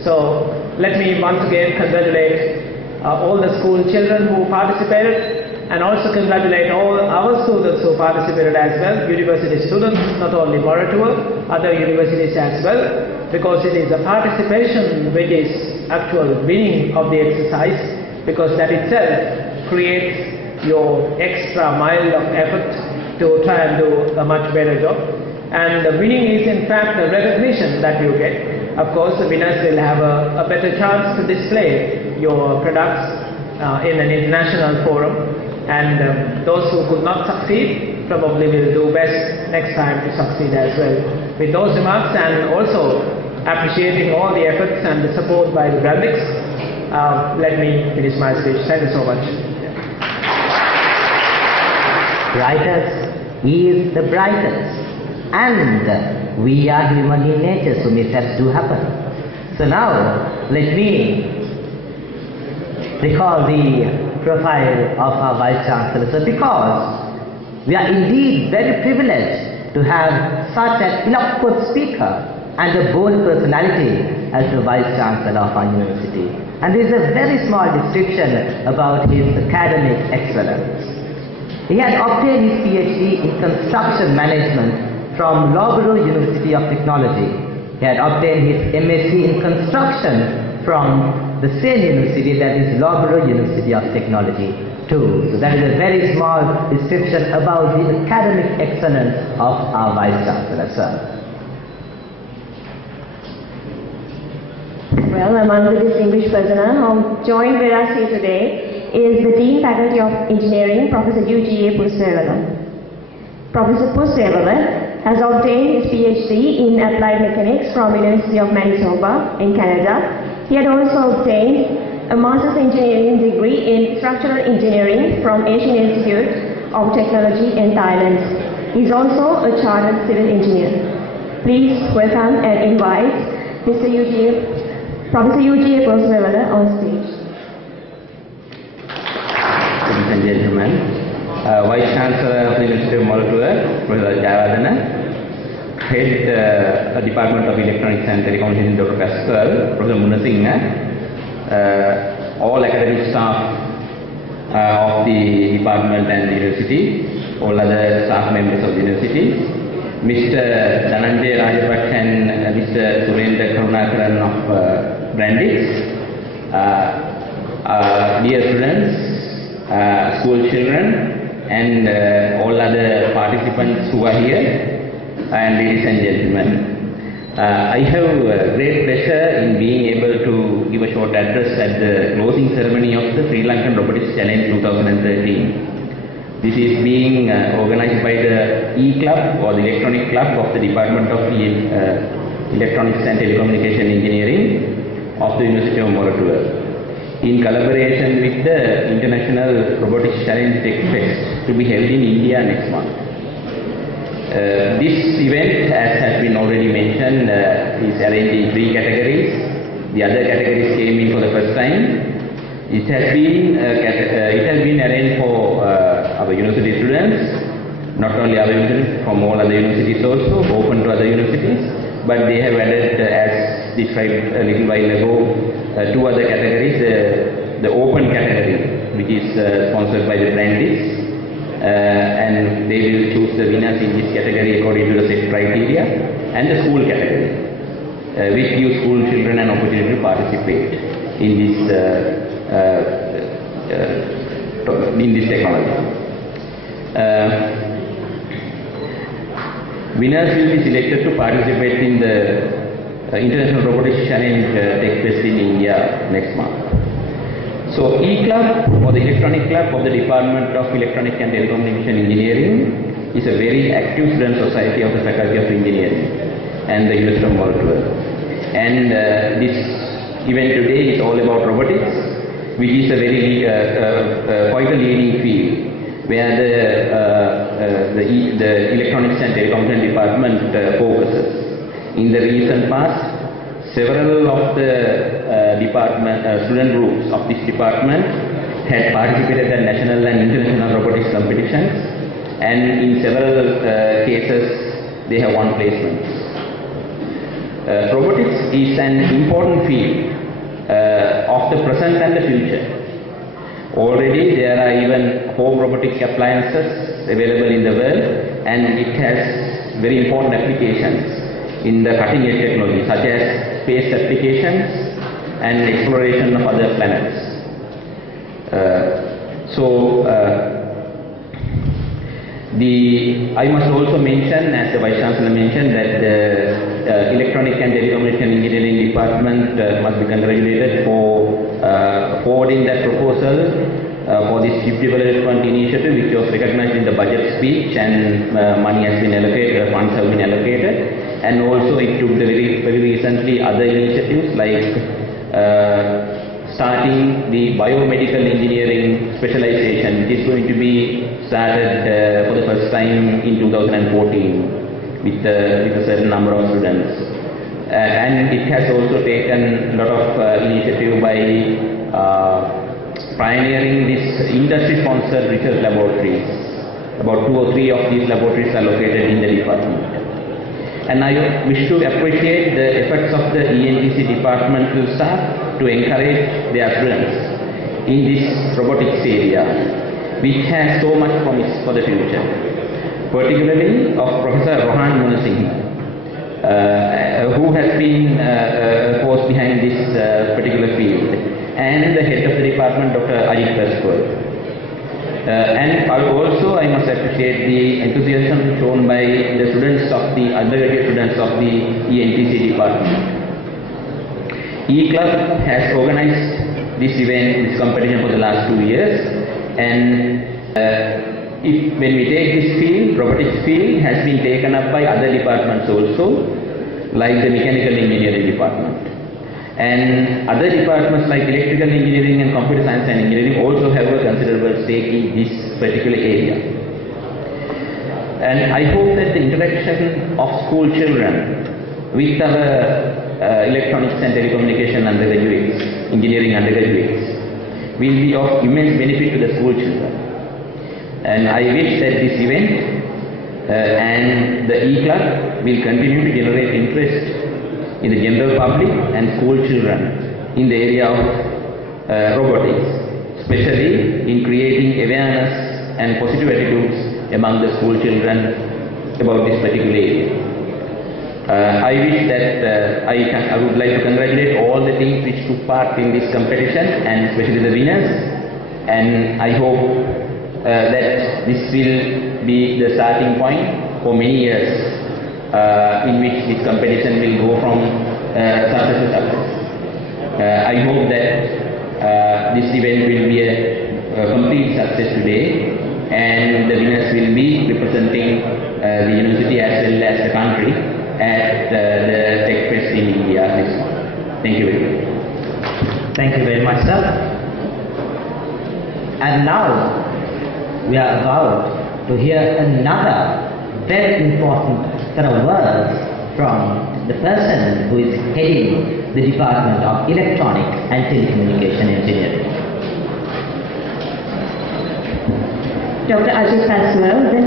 So let me once again congratulate all the school children who participated, and also congratulate all our students who participated as well, university students, not only Moratuwa, other universities as well, because it is a participation which is actual winning of the exercise, because that itself creates your extra mile of effort to try and do a much better job. And the winning is in fact the recognition that you get. Of course, the winners will have a better chance to display your products in an international forum. And those who could not succeed probably will do best next time to succeed as well. With those remarks, and also appreciating all the efforts and the support by the Brandix, let me finish my speech. Thank you so much. Brightest is the brightest, and we are human in nature, so mishaps do happen. So now, let me recall the profile of our Vice Chancellor. So because we are indeed very privileged to have such an eloquent speaker and a bold personality as the Vice Chancellor of our university. And there is a very small description about his academic excellence. He had obtained his PhD in construction management from Loughborough University of Technology. He had obtained his MSc in construction from the same university, that is Loughborough University of Technology too. So that is a very small description about the academic excellence of our Vice Chancellor, sir. Well, among the distinguished personnel who joined with us here today is the Dean Faculty of Engineering, Professor UGA Pussevala. Professor Pussevala has obtained his PhD in Applied Mechanics from University of Manitoba in Canada. He had also obtained a Master's Engineering degree in Structural Engineering from Asian Institute of Technology in Thailand. He is also a Chartered Civil Engineer. Please welcome and invite Professor UGA Pussevala on stage. Ladies and gentlemen, Vice Chancellor of the University of Moratuwa, Professor Jayawardena, Head Department of Electronics and Telecommunication, Dr. Pascal, Professor Munasinghe, all academic staff of the department and the university, all other staff members of the university, Mr. Dhananjay Rajapaksa and Mr. Surendra Karunakaran of Brandix, dear students, school children, and all other participants who are here, and ladies and gentlemen. I have great pleasure in being able to give a short address at the closing ceremony of the Sri Lankan Robotics Challenge 2013. This is being organized by the E-Club or the Electronic Club of the Department of Electronics and Telecommunication Engineering of the University of Moratuwa, in collaboration with the International Robotics Challenge Tech Fest to be held in India next month. This event, as has been already mentioned, is arranged in 3 categories. The other categories came in for the first time. It has been arranged for our university students, not only our universities, from all other universities also, open to other universities, but they have added, as described a little while ago, 2 other categories, the open category, which is sponsored by the Brandeis, and they will choose the winners in this category according to the set criteria, and the school category, which gives school children an opportunity to participate in this technology. Winners will be selected to participate in the International Robotics Challenge Tech Fest in India next month. So E-Club, or the Electronic Club of the Department of Electronic and Telecommunication Engineering, is a very active student society of the Faculty of Engineering and the University of Moratuwa. And this event today is all about robotics, which is a very quite a leading field, where the Electronics and Telecommunication Department focuses. In the recent past, several of the student groups of this department had participated at national and international robotics competitions, and in several cases they have won placements. Robotics is an important field of the present and the future. Already there are even home robotic appliances available in the world, and it has very important applications in the cutting edge technology, such as space applications and exploration of other planets. I must also mention, as the Vice Chancellor mentioned, that the Electronic and Telecommunication Engineering Department must be congratulated for forwarding that proposal for this chip development initiative, which was recognized in the budget speech, and money has been allocated, funds have been allocated, and also it took the very recently other initiatives like starting the biomedical engineering specialization, which is going to be started for the first time in 2014 with a certain number of students. And it has also taken a lot of initiative by pioneering this industry-sponsored research laboratories. About 2 or 3 of these laboratories are located in the department. And I wish to appreciate the efforts of the ENTC departmental staff to encourage their students in this robotics area, which has so much promise for the future, particularly of Professor Rohan Munasinghe, who has been a force behind this particular field, and the head of the department, Dr. Ajit Paswal. And also I must appreciate the enthusiasm shown by the students of the undergraduate students of the ENTC department. E-Club has organized this event, this competition for the last 2 years, and when we take this field, robotics field has been taken up by other departments also, like the mechanical engineering department. And other departments like electrical engineering and computer science and engineering also have a considerable stake in this particular area. And I hope that the interaction of school children with our electronics and telecommunication undergraduates, engineering undergraduates, will be of immense benefit to the school children. And I wish that this event and the E-Club will continue to generate interest in the general public and school children in the area of robotics, especially in creating awareness and positive attitudes among the school children about this particular area. I wish that I would like to congratulate all the teams which took part in this competition, and especially the winners, and I hope that this will be the starting point for many years in which this competition will go from success to success. I hope that this event will be a complete success today, and the winners will be representing the university as well as the country at the Tech Fest in India next month. Thank you very much. Thank you very much, sir. And now we are about to hear another very important set of words from the person who is heading the Department of Electronics and Telecommunication Engineering. Dr. Ajit Paswell, the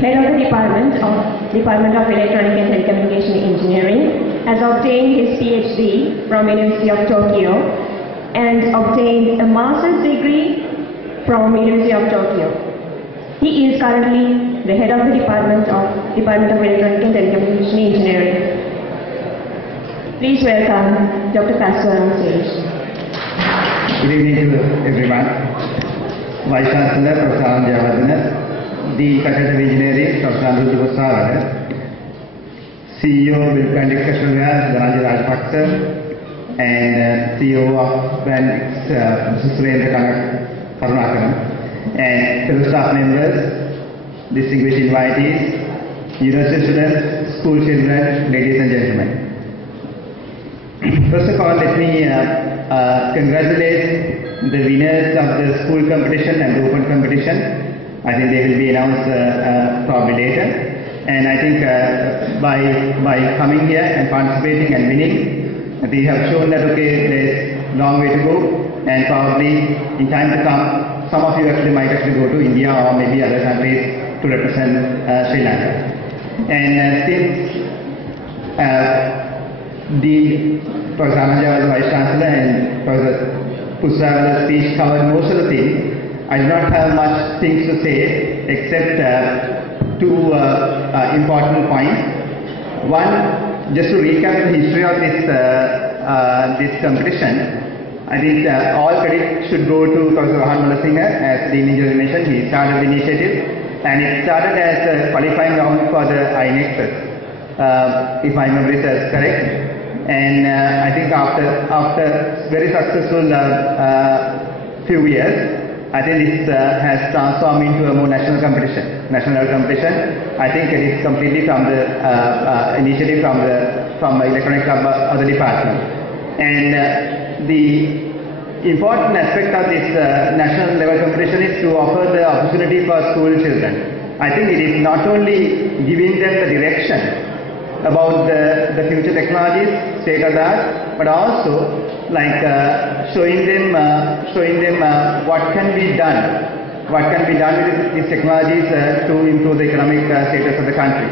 head of the Department of Electronic and Telecommunication Engineering, has obtained his PhD from University of Tokyo and obtained a master's degree from University of Tokyo. He is currently the head of the Department of Electronic and Telecommunication Engineering. Please welcome Dr. Paswell on stage. Good evening to everyone. Vice Chancellor Professor Endeavour, the Faculty of Engineering Professor Lanka Robotics, CEO of Brandix Kashmir, Dhananjay Rajapaksa, and CEO of Brandix, Mr. Surendra Karunakaran, and fellow staff members, distinguished invitees, university students, school children, ladies and gentlemen. First of all, let me congratulate the winners of the school competition and the open competition. I think they will be announced probably later. And I think by coming here and participating and winning, they have shown that okay, there's a long way to go, and probably in time to come, some of you actually might go to India or maybe other countries to represent Sri Lanka. And since Professor Ananja was the Vice Chancellor and Professor Pusrava's speech covered most of the things, I do not have much things to say except two important points. One, just to recap the history of this competition, I think all credit should go to Professor Vahan Malasinghe, as Dean Engineer mentioned. He started the initiative, and it started as a qualifying round for the iNexus, if my memory is correct. And I think after very successful few years, I think this has transformed into a more national competition. I think it is completely from the initiative from Electronic Club of the department. And the important aspect of this national level competition is to offer the opportunity for school children. I think it is not only giving them the direction about the future technologies, state of the art, but also like showing them what can be done with these technologies to improve the economic status of the country.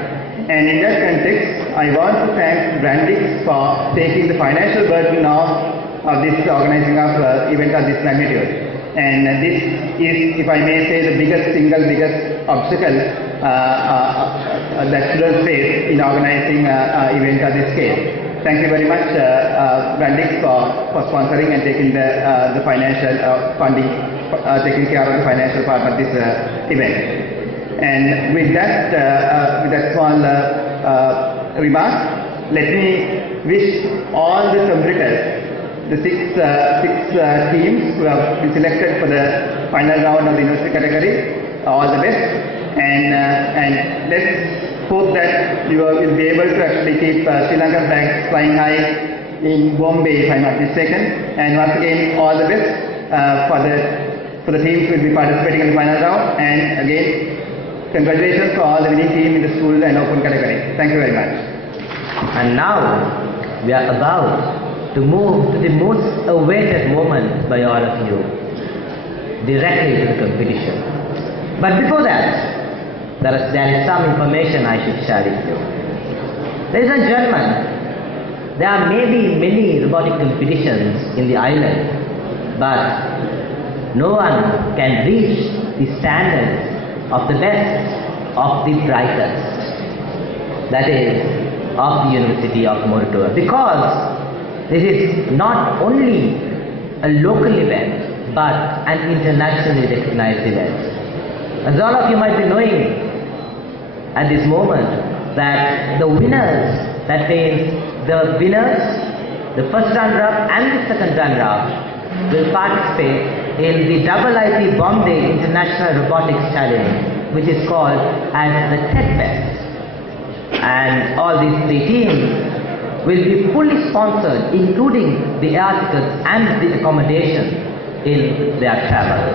And in that context, I want to thank Brandix for taking the financial burden of this organizing of event of this magnitude. And this is, if I may say, the biggest obstacle that students face in organizing events of this scale. Thank you very much, Brandix, for sponsoring and taking the financial funding, taking care of the financial part of this event. And with that small remark, let me wish all the competitors, the six teams who have been selected for the final round of the university category, all the best, and let's hope that you will be able to actually keep Sri Lankan flags flying high in Bombay, if I'm not mistaken. And once again, all the best for the teams who will be participating in the final round. And again, congratulations to all the winning team in the school and open category. Thank you very much. And now we are about to move to the most awaited moment by all of you, directly to the competition. But before that, there is some information I should share with you. Ladies and gentlemen, there are maybe many robotic competitions in the island, but no one can reach the standards of the best, of the brightest, that is, of the University of Moratuwa, because this is not only a local event but an internationally recognized event. As all of you might be knowing at this moment that the winners, that means the winners, the first runner-up and the second runner-up will participate in the IIT Bombay International Robotics Challenge, which is called as the TED Fest. And all these three teams will be fully sponsored, including the air tickets and the accommodation in their travel.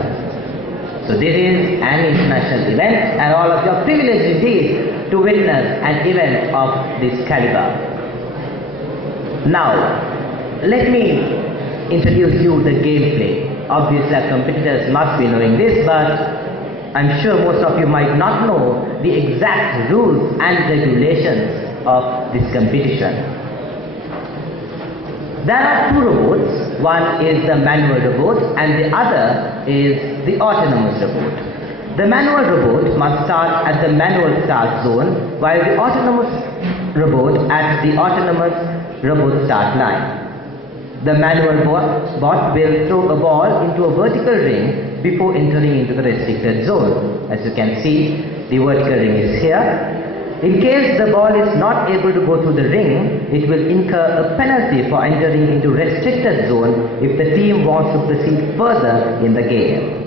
So this is an international event, and all of you are privileged indeed to witness an event of this caliber. Now, let me introduce you the gameplay. Obviously, our competitors must be knowing this, but I'm sure most of you might not know the exact rules and regulations of this competition. There are two robots. One is the manual robot and the other is the autonomous robot. The manual robot must start at the manual start zone, while the autonomous robot at the autonomous robot start line. The manual bot will throw a ball into a vertical ring before entering into the restricted zone. As you can see, the vertical ring is here. In case the ball is not able to go through the ring, it will incur a penalty for entering into restricted zone if the team wants to proceed further in the game.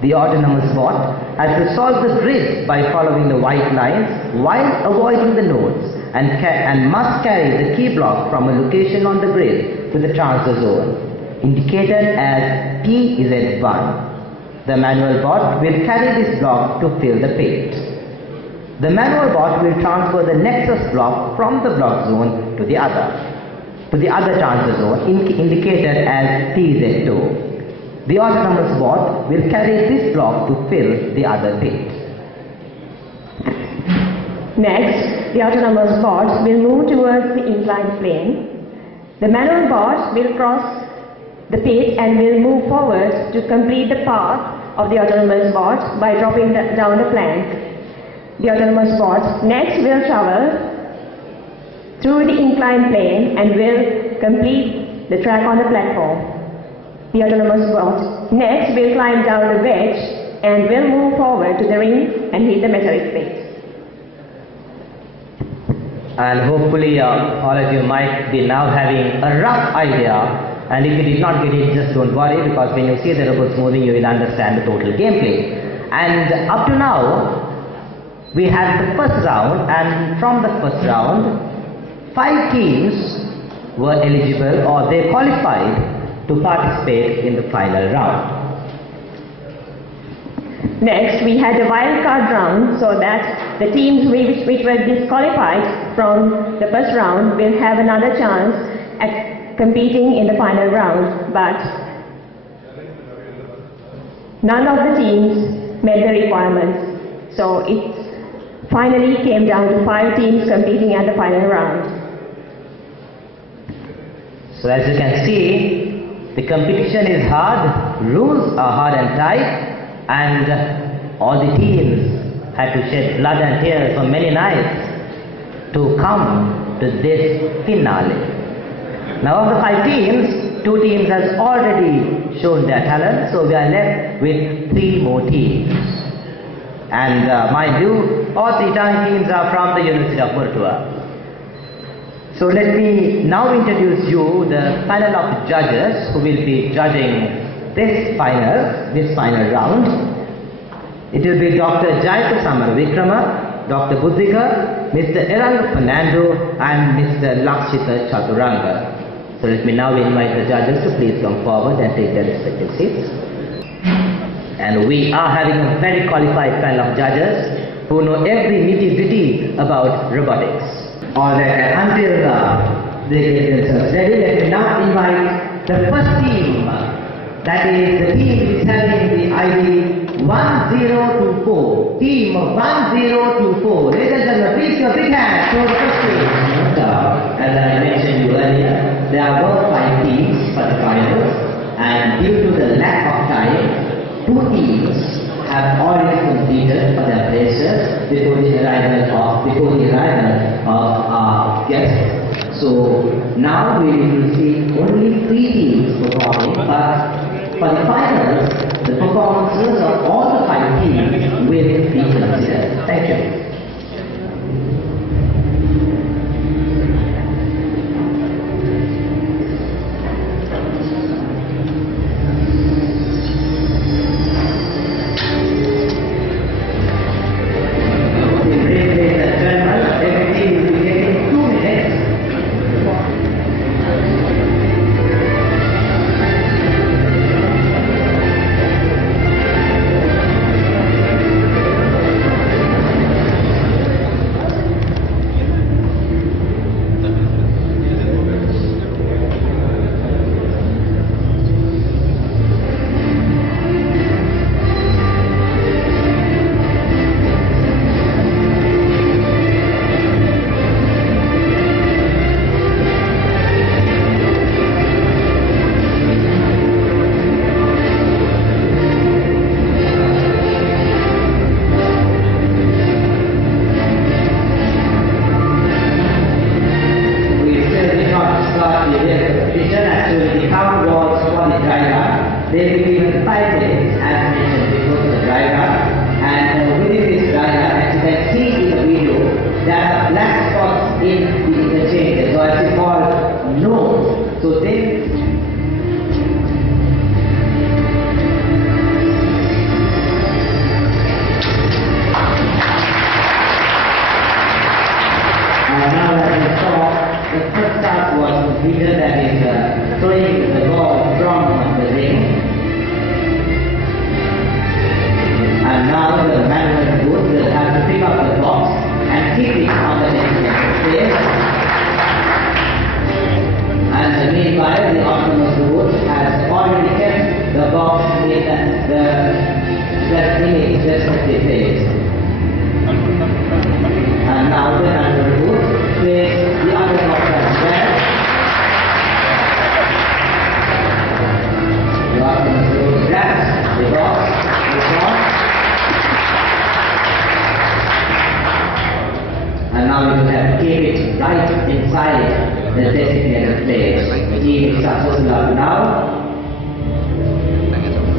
The autonomous bot has to solve the grid by following the white lines while avoiding the nodes and must carry the key block from a location on the grid to the transfer zone, indicated as TZ1. The manual bot will carry this block to fill the pit. The manual bot will transfer the nexus block from the block zone to the other transfer zone, indicated as TZ2. The autonomous bot will carry this block to fill the other pit. Next, the autonomous bot will move towards the inclined plane. The manual bot will cross the pit and will move forward to complete the path of the autonomous bot by dropping down the plank. The autonomous bot next will travel through the inclined plane and will complete the track on the platform. The autonomous bot next will climb down the wedge and will move forward to the ring and hit the metallic plate. And hopefully all of you might be now having a rough idea, and if you did not get it, just don't worry, because when you see the robots moving, you will understand the total gameplay. And up to now, we had the first round, and from the first round, 5 teams were eligible or they qualified to participate in the final round. Next, we had a wildcard round, so that the teams which were disqualified from the first round will have another chance at competing in the final round, but none of the teams met the requirements. So it finally came down to 5 teams competing at the final round. So as you can see, the competition is hard, rules are hard and tight, and all the teams had to shed blood and tears for many nights to come to this finale. Now of the 5 teams, 2 teams has already shown their talent, so we are left with 3 more teams. And mind you, all 3 teams are from the University of Moratuwa. So let me now introduce you the panel of judges who will be judging this final round. It will be Dr. Jayaka Samar Vikrama, Dr. Buddhika, Mr. Erang Fernando, and Mr. Lakshita Chaturanga. So let me now invite the judges to please come forward and take their respective seats. And we are having a very qualified panel of judges who know every nitty-gritty about robotics. Alright, until they get themselves ready, let me now invite the first team. That is the team which is having the ID 1024. Team 1024. Ladies and gentlemen, please give a big hand for the first team. As I mentioned you earlier, there were 5 teams for the finals, and due to the lack of time, 2 teams have already completed for their places before the arrival of our guests. So now we will see only 3 teams performing, but for the finals, the performances of all the 5 teams will feature that is throwing the ball from the ring. And now the manual boot will have to pick up the box and keep it on the designated place. And meanwhile, the autonomous boot has already kept the box in the image respective place. And now the manual boot places the other box as well. The autonomous boot grabs the box. And now you have to keep it right inside the designated place. The team is successful up now.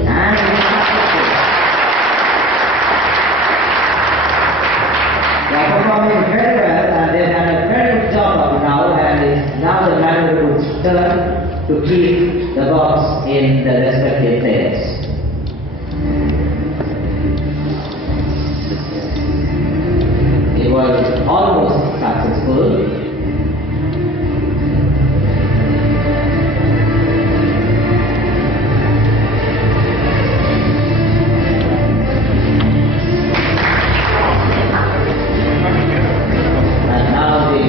And they are performing very well, and they've done a very good job up now, and it's now the manual boot's turn to keep the box in the respective place. It was almost successful. And now the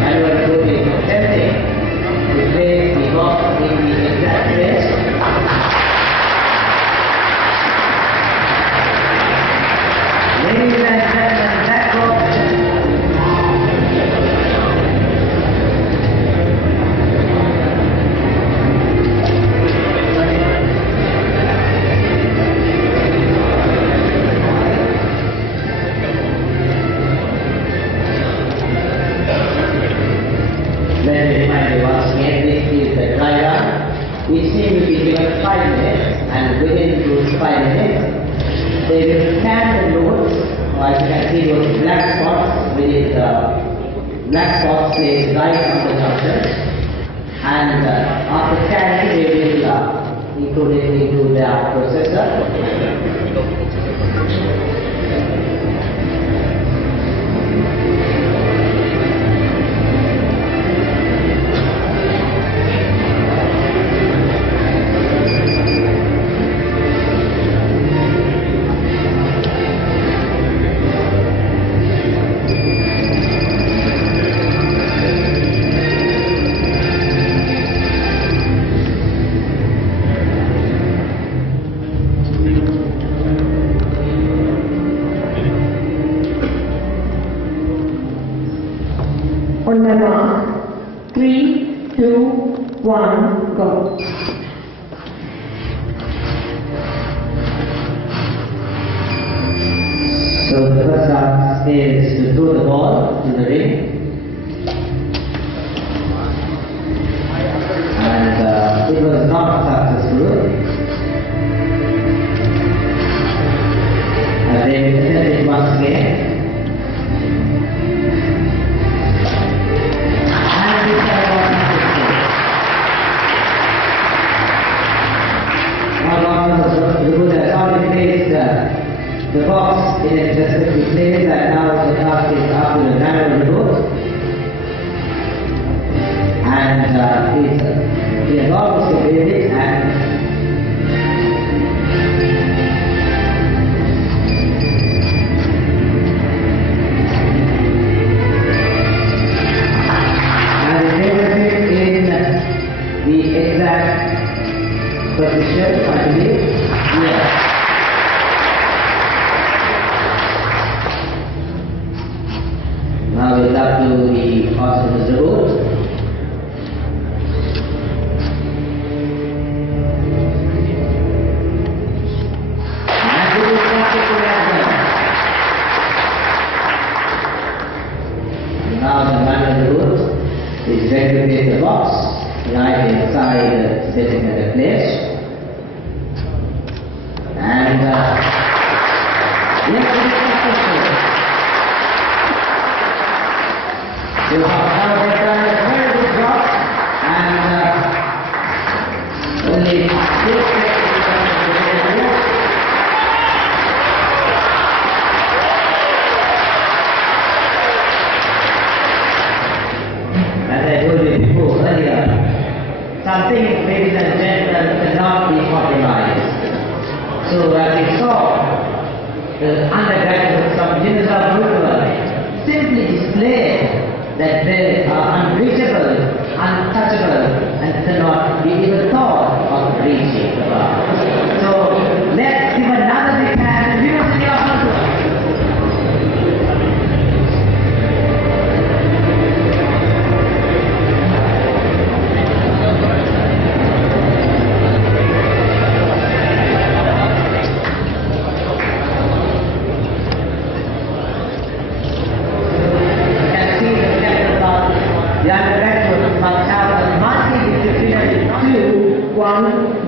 manual boot is attempting to place the box in the exact place. Ladies and gentlemen, that box let me remind you once again, this is the dry run. Each team will be given 5 minutes, and within those 5 minutes, they will scan the notes, or as you can see those black spots, within the black spots placed right on the junction. And after scanning, they will include it into their processor. On the mark, 3, 2, 1, go. So the first task is to throw the ball to the ring. And it was not successful. And they attempted it once again. The box in its respective place, and now the task is up to the manual boot. And he has almost completed it, and in the exact position, I believe. Yes. Now we'll up to the autonomous robot. And we will start it together. Now the manual robot is ready to place the box right inside the designated place. And yes, it is successful. You have done a very good job, and only 6 seconds as I told you before. undergraduates from Moratuwa simply display that they are unreachable, untouchable, and cannot be even thought of reaching the bar. So let's give another big hand to the University of Moratuwa.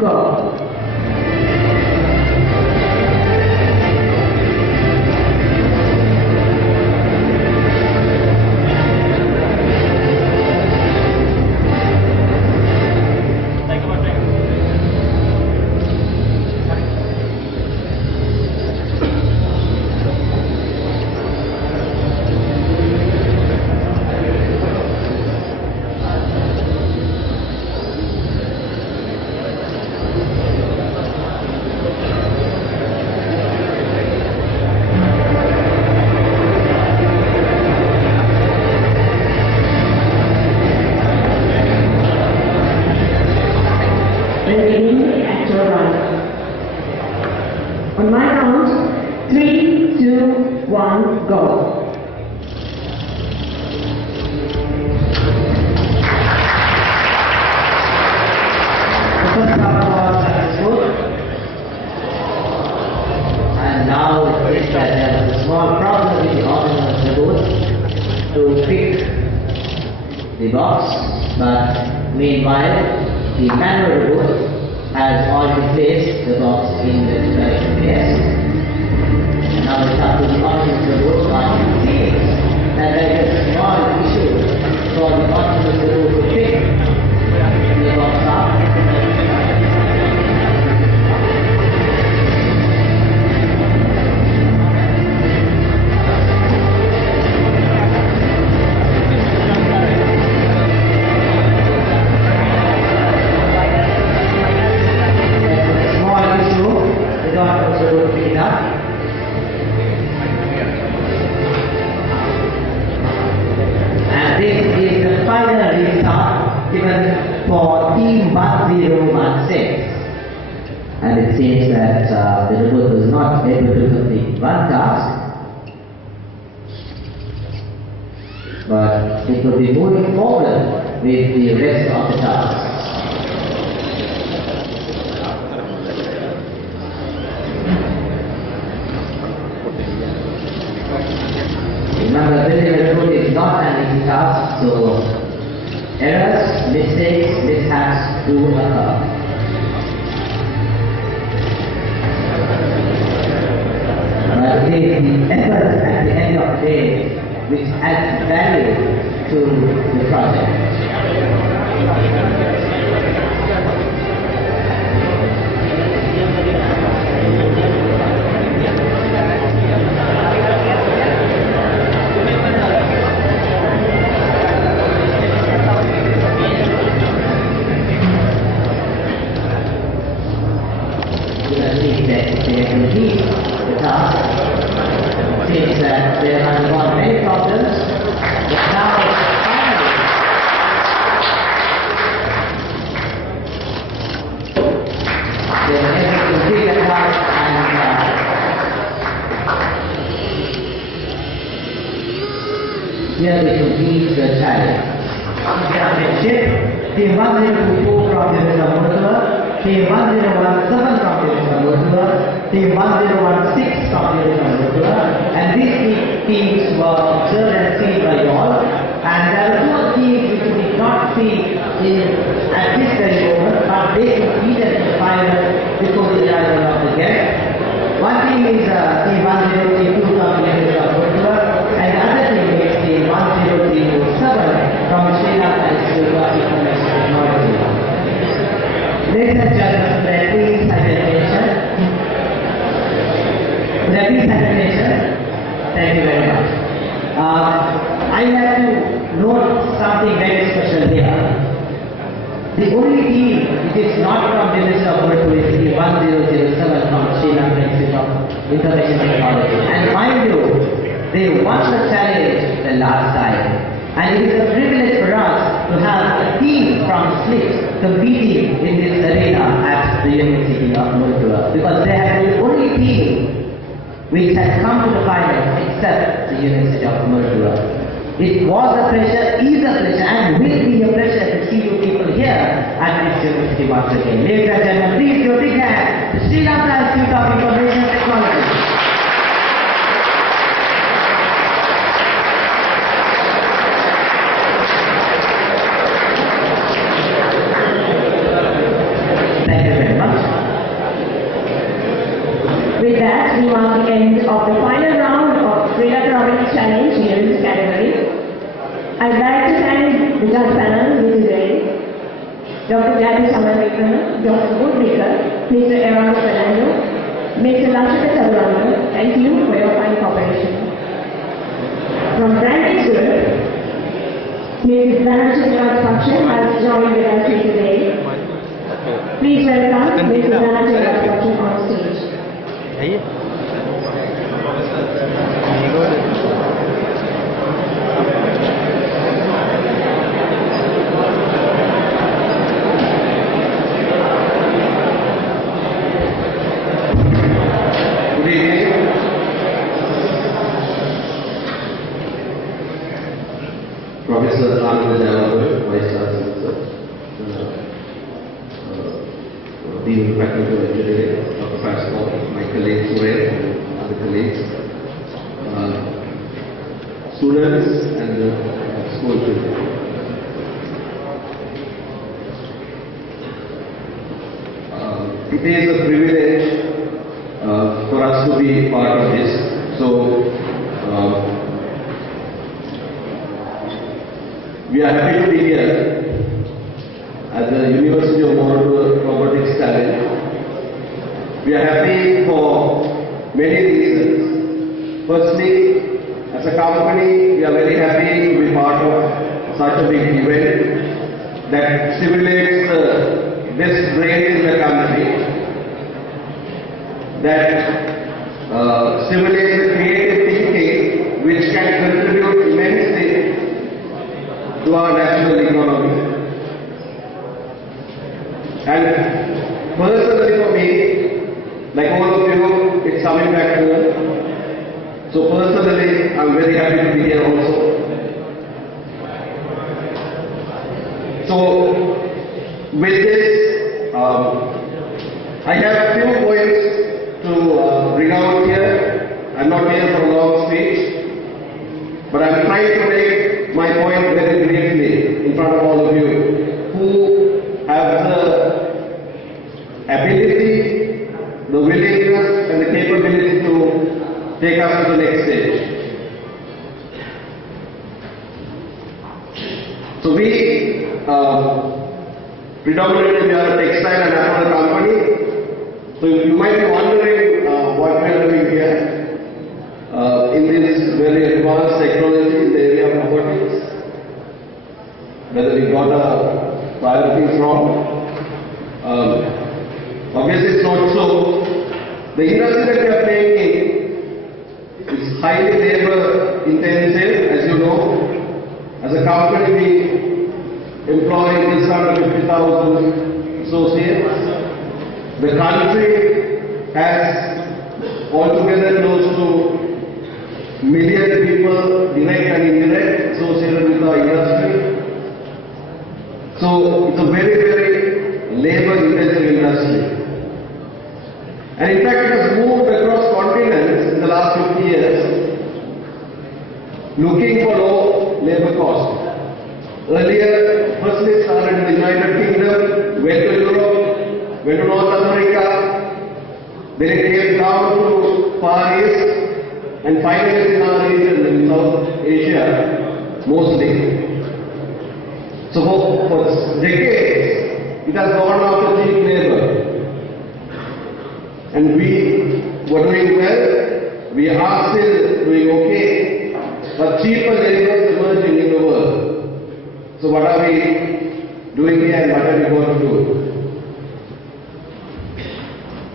Go. On my count, 3, 2, 1, go. The first half was successful, and now it seems that there was a small problem with the original robot to pick the box, but meanwhile the manual robot has already placed the box in the direction place. Now it's up to the original robot, but it seems that there is a small issue for the original robot to pick the box up. For team 1016, and it seems that the robot was not able to complete one task, but it will be moving forward with the rest of the tasks. Remember, building a robot is not an easy task, so errors, mistakes, mishaps do occur. But it is the effort at the end of the day which adds value to the project. Since there have been many problems, but now finally they were able to figure it out and here they complete the challenge. Championship, Team 1024 from Moratuwa, Team 1017 from Moratuwa, Team 1016 from Moratuwa, and these teams were observed and seen by all. And there were two teams which we did not see at this very moment, but they competed in the final before the arrival of the guest. One team is Team 1032 from Moratuwa, and the other team is Team 10347 from Sri Lanka Information Technology. Ladies and gentlemen, please have attention. Please have attention. Thank you very much. I have to note something very special here. The only team which is not from the University of Moratuwa is the 1007 from Sri Lanka Institute of Information Technology. And mind you, they won the challenge the last time. And it is a privilege for us to have a team from SLIT competing in this arena at the University of Moratuwa, because they have the only team which has come to the final except the University of Moratuwa. It was a pleasure, is a pleasure, and will be a pleasure to see you people here at this university once again. Ladies and gentlemen, please give a big hand to Sri Lanka Institute of Information Technology. Thank you very much. With that, we mark the end of the final round of Sri Lanka Robotics Challenge here in this category. I'd like to thank the judge panel with today, Dr. Gabby Samarvikram, Dr. Woodbaker, Mr. Aaron Fernando, Mr. Lakshita Chaturanga. Thank you for your fine cooperation. From Brandon Group, Mrs. Dhanachitra Pakshan has joined with us here today. Please welcome Mrs. Dhanachitra Pakshan on stage. Professor Endeavour, Vice Chancellor, Dean of Faculty of Engineering, Dr. Pascal, my colleague Suren, and other colleagues, students and school children. It is a privilege for us to be part of this. So, we are happy to be here at the University of Lankan Robotics Challenge. We are happy for many reasons. Firstly, as a company, we are very happy to be part of such a big event that stimulates the best brains in the country, that stimulates the creative thinking which can contribute immensely to our national economy. And personally for me, like all of you, it's coming back to me. So personally, I'm very happy to be here also. So with this, I have a few points to bring out here. I'm not here for a long speech, but I'm trying to make my point very briefly in front of all of you who have the ability, the willingness and the capability to take us to the next stage. So we predominantly we are a textile and apparel company. So you might be wondering what we are doing here. In this very advanced technology in the area of robotics, whether we got a priorities wrong. Obviously it's not so. The industry that we are playing in is highly labor intensive, as you know. As a company we employ just under 50,000 associates. The country has altogether close to million people, direct and indirect, associated with our industry. So it's a very, very labor-intensive industry. And in fact, it has moved across continents in the last 50 years, looking for low labor cost. Earlier, firstly it started in the United Kingdom, went to Europe, went to North America, then it came down to Far East, and finally in our region, in South Asia, mostly. So for decades, it has gone after cheap labor. And we were doing well, we are still doing okay, but cheaper labor is emerging in the world. So what are we doing here and what are we going to do.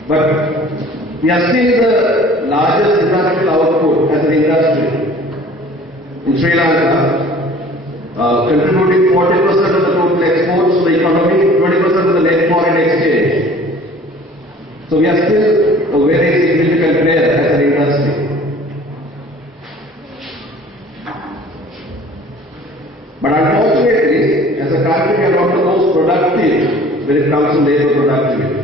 But we are still the largest industrial output as an industry in Sri Lanka, contributing 40% of the total exports to the economy, 20% of the net foreign exchange. So we are still a very significant player as an industry. But unfortunately, as a country, we are not the most productive when it comes to labor productivity.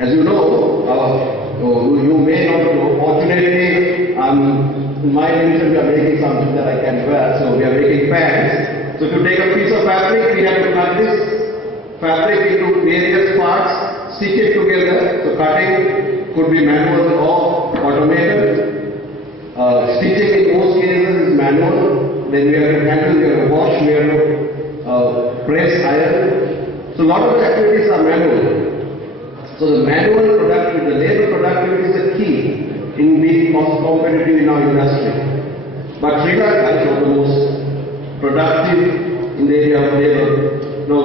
As you know, you may not know, fortunately, in my division we are making something that I can wear, so we are making pants. So if you take a piece of fabric, we have to cut this fabric into various parts, stitch it together. So cutting could be manual or automated. Stitching in most cases is manual. Then we have to handle, we have to wash, we have to press, iron. So a lot of the activities are manual. So the manual productivity, the labor productivity is the key in being cost competitive in our industry. But Sri Lanka is one of the most productive in the area of labor. Now,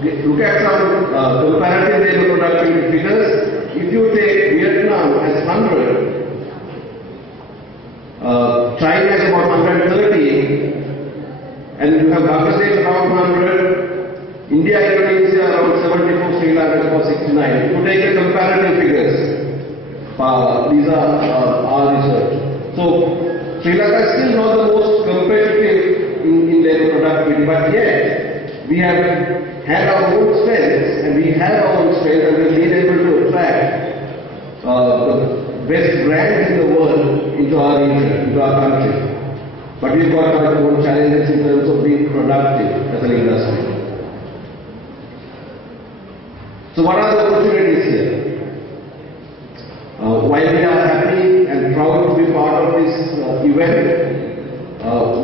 look at some comparative labor productivity figures. If you take Vietnam as 100, China is about 130, and you have Bangladesh around 100, India, Indonesia around 74, Sri Lanka about 69. If you take the comparative figures, these are our research. So Sri Lanka is still not the most competitive in labor productivity, but yet we have had our own strengths, and we have our own strengths, and we've been able to attract the best brands in the world into our region, into our country. But we've got our own challenges in terms of being productive as an industry. So what are the opportunities here? While we are happy and proud to be part of this event,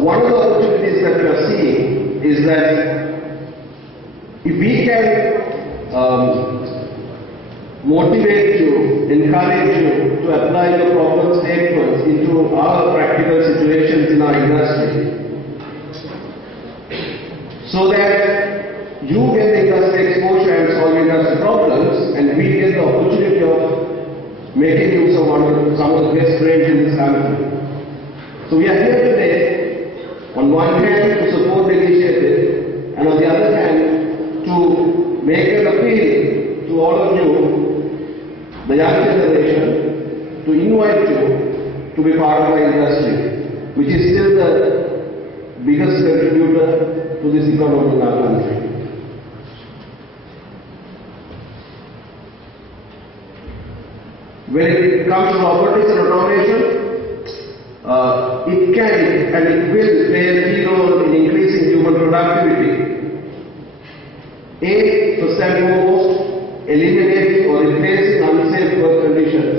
one of the opportunities that we are seeing is that if we can motivate you, encourage you to apply the problem statements into our practical situations in our industry, so that you get the industry exposure and solve industry problems, and we get the opportunity of making use of some of the best brains in this country. So we are here today, on one hand, to support the initiative, and on the other hand, to make an appeal to all of you, the young generation, to invite you to be part of our industry, which is still the biggest contributor to this economy in our country. When it comes to robotics and automation, it can and it will play a key role in increasing human productivity. First and foremost, eliminating or replacing unsafe work conditions.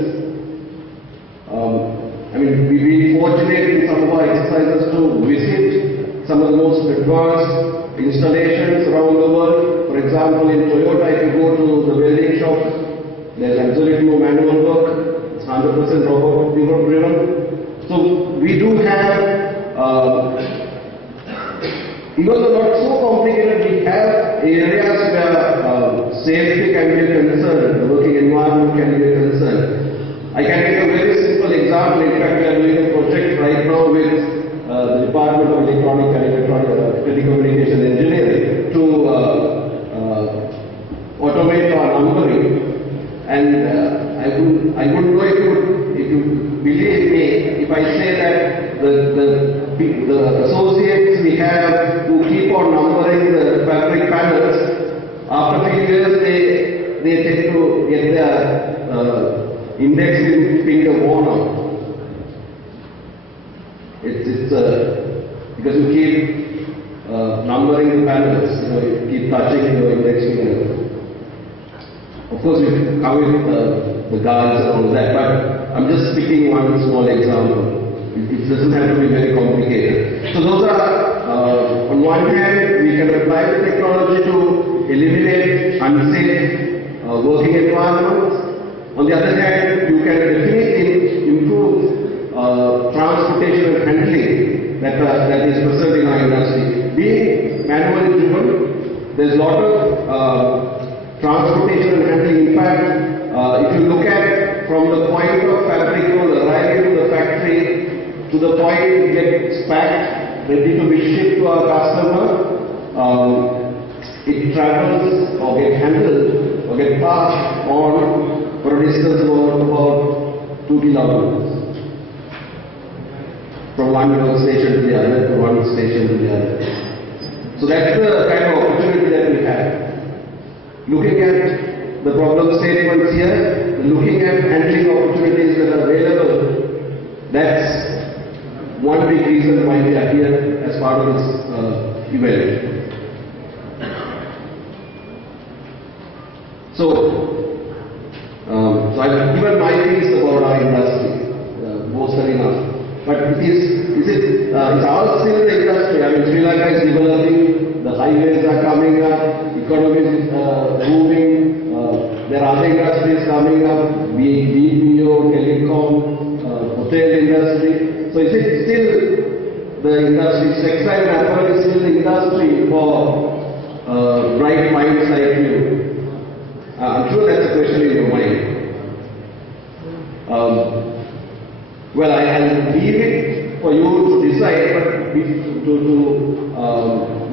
We've been fortunate in some of our exercises to visit some of the most advanced installations around the world. For example, in Toyota, if you go to the welding shops, there's absolutely no manual work, it's 100% robot driven. So we do have, even though not so complicated, we have areas where safety can be a concern, the working environment can be a concern. I can take a very simple example. In fact, we are doing a project right now with the Department of Electronic and Telecommunication Engineering to automate our numbering. And I wouldn't know if you believe me if I say that the associates we have who keep on numbering the fabric panels, after a few years they tend to get their indexing finger worn out. It's because you keep numbering the panels, you keep touching your index finger. Of course, we covered the guards and all that, but I'm just picking one small example. It doesn't have to be very complicated. So those are, on one hand, we can apply the technology to eliminate unsafe working environments. On the other hand, you can definitely improve transportation and handling that is present in our industry. Being there's a lot of transportation and handling. In fact, if you look at from the point of fabric roll arriving to the factory to the point it gets packed, ready to be shipped to our customer, it travels or gets handled or gets passed on for a distance of about 2 kilometers. From one station to the other, from one station to the other. So that's the kind of opportunity that we have. Looking at the problem statements here, looking at handling opportunities that are available, that's one big reason why we are here as part of this event. So I've given my piece about our industry, most enough. But is all still the industry? I mean, Sri Lanka is developing, the highways are coming up, economy is booming, there are other industries coming up, BPO, telecom, hotel industry. So is it still the industry, textile and apparel is still the industry for bright minds like you? I'm sure that's a question in your mind. Well, I'll leave it for you to decide, but to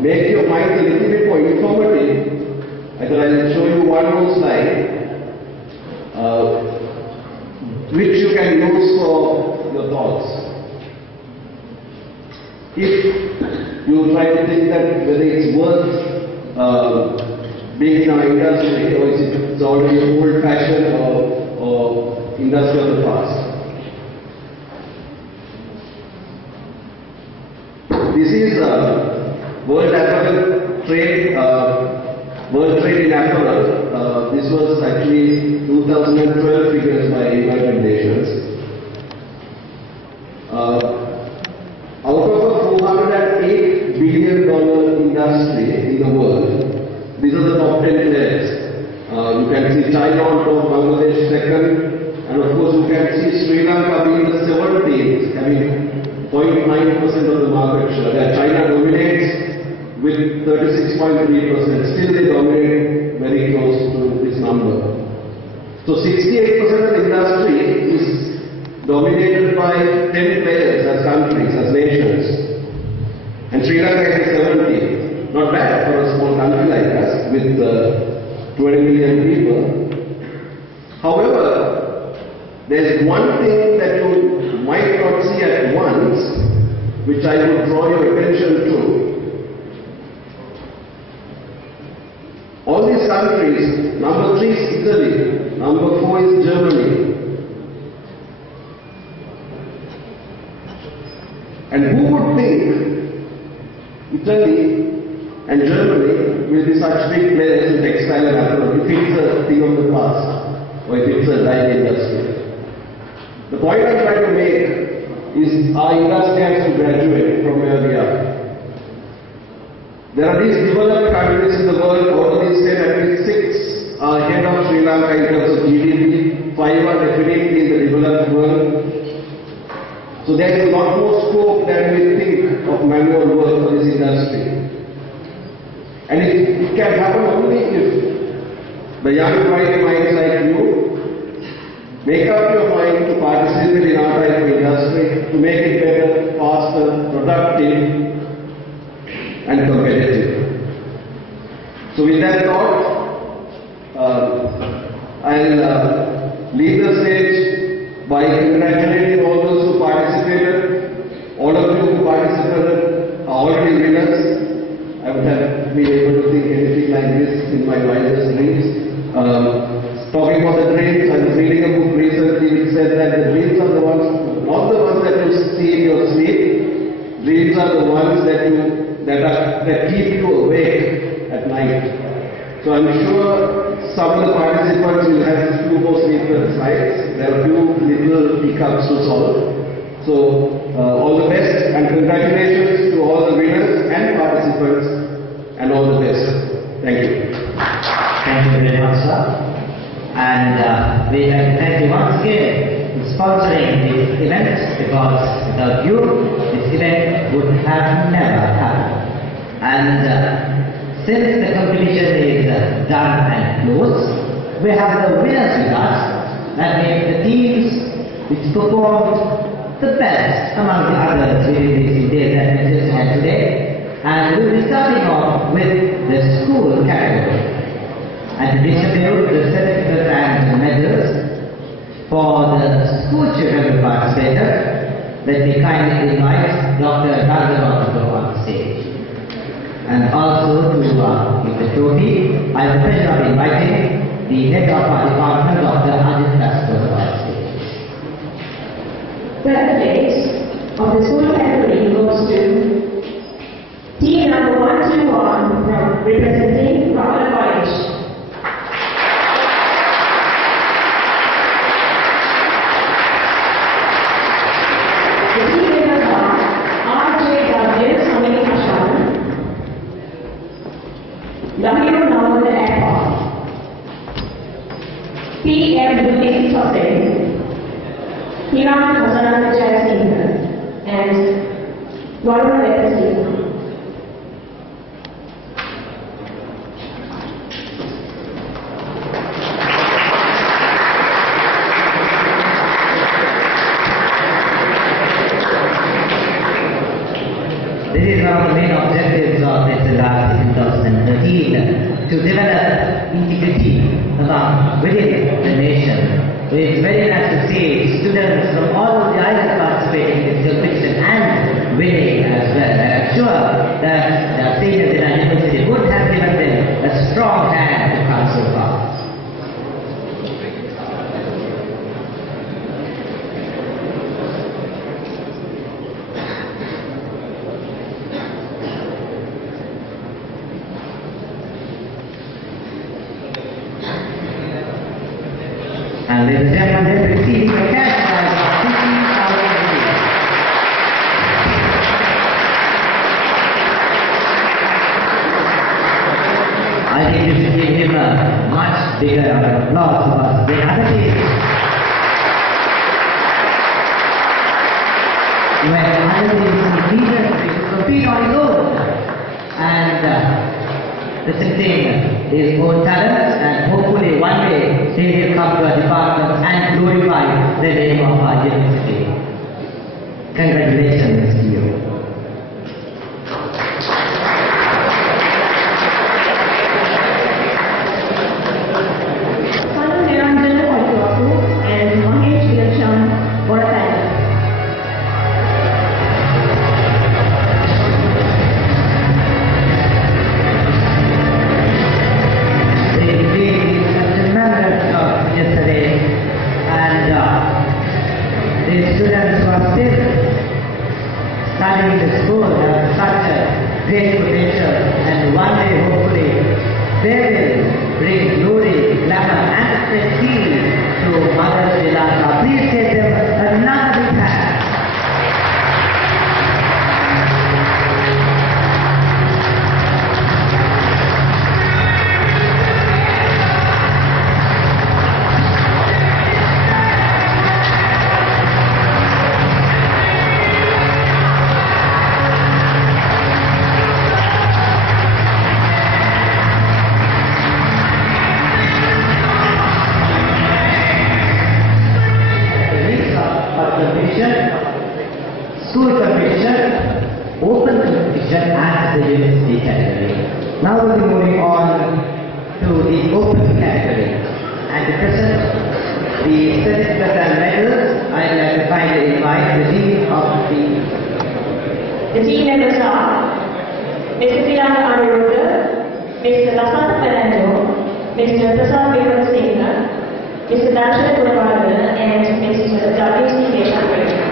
make your mind a little bit more informative, I thought I'll show you one more slide, which you can use for your thoughts. If you try to think that whether it's worth being in our industry, or is it already old-fashioned or industry of the past. This is World Apparel Trade, World Trade in Apparel. This was actually 2012 figures by United Nations. Out of a $408 billion industry in the world, these are the top 10 players. You can see China on top, Bangladesh second, and of course you can see Sri Lanka being the 17th, having 0.9% of the market share. China dominates with 36.3%. Still they dominate very close to this number. So 68% of the industry is dominated by 10 players as countries, as nations. And Sri Lanka is 70. Not bad for a small country like us with 20 million people. However, there's one thing that you might not see at once, which I would draw your attention to. All these countries, number 3 is Italy, number 4 is Germany. And who would think Italy and Germany will be such big players in textile and apparel if it's a thing of the past, or if it's a dying industry? The point I'm trying to make is our industry has to graduate from where we are. There are these developed countries in the world, out of these 10, at least 6 are ahead of Sri Lanka in terms of GDP, 5 are definitely in the developed world. So there is a lot more scope than we think of manual work for this industry. And it can happen only if the young bright minds like you make up your mind to participate in our type of industry, to make it better, faster, productive, and competitive. So with that thought, I'll leave the stage by congratulating all those who participated. All of you who participated are already winners. I would have been able to think anything like this in my wildest dreams. Talking about the dreams, I was reading a book recently which said that the dreams are the ones, not the ones that you see in your sleep. Dreams are the ones that keep you awake at night. So I'm sure some of the participants will have few more sleepless nights. There are few little hiccups to solve. So all the best and congratulations to all the winners and participants, and all the best. Thank you. Thank you very much, sir. And we have to thank you once again for sponsoring this event, because without you, this event would have never happened. And since the competition is done and closed, we have the winners with us. That means the teams which performed the best among the others within these days that we just had today. And we'll be starting off with the school category. And to distribute the certificates and medals for the school children who participated, let me kindly invite Dr. Lanka Robotics on stage. And also to give the trophy, I have the pleasure of inviting the head of our department, Dr. on stage. Well, the place of the school category goes to team number 121 from representing Lankan College. The team members are RJW Samini Ashan, W. Naval Airport, PMWC Hussain, Hiram Hasan Jayasingh, and Varuna Vetasingh. This is one of the main objectives of SLRC 2013, to develop integrity within the nation. It's very nice to see students from all of the islands participating in this competition and winning as well. I'm sure that the seniors in our university would have given them a strong hand to come so far. And ladies and gentlemen, they're receiving a cash prize of $15,000. I think you should give him a much bigger applause for us than other teams. When other teams compete on his own and presenting his own talents, and hopefully one day he will come to our department and glorify the name of our university. Congratulations to you. And Mahesh Vilakshan for a title. Yesterday, and the students who are still studying in the school have such a great potential, and one day hopefully they will bring glory, glamour and prestige to Mother Sri Lanka. Please give them another big hand. School competition, open competition and the university category. Now we'll be moving on to the open category. And to present the certificates and medals, I'd like to kindly invite the dean of the team. The team members are Mr. Pilar Anuruddha, Mr. Lasant Fernando, Mr. Prasad Vikramasinghe, Mr. Dutchman and Mr. W.C. Deshandra.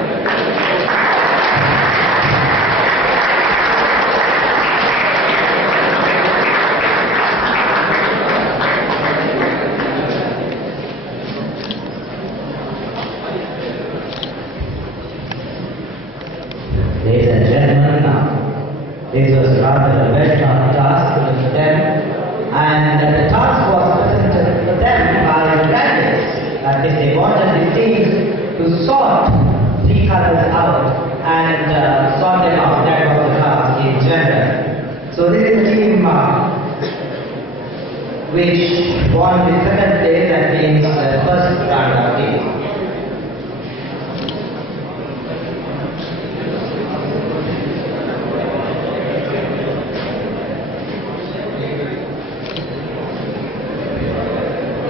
Ladies and gentlemen, this was rather a very tough task for them, and the task was presented to them by the graduates. That is, they wanted the teams to sort three colors out and sort them out. That was the task in general. So this is the team which won the second place, that means the first runner-up team.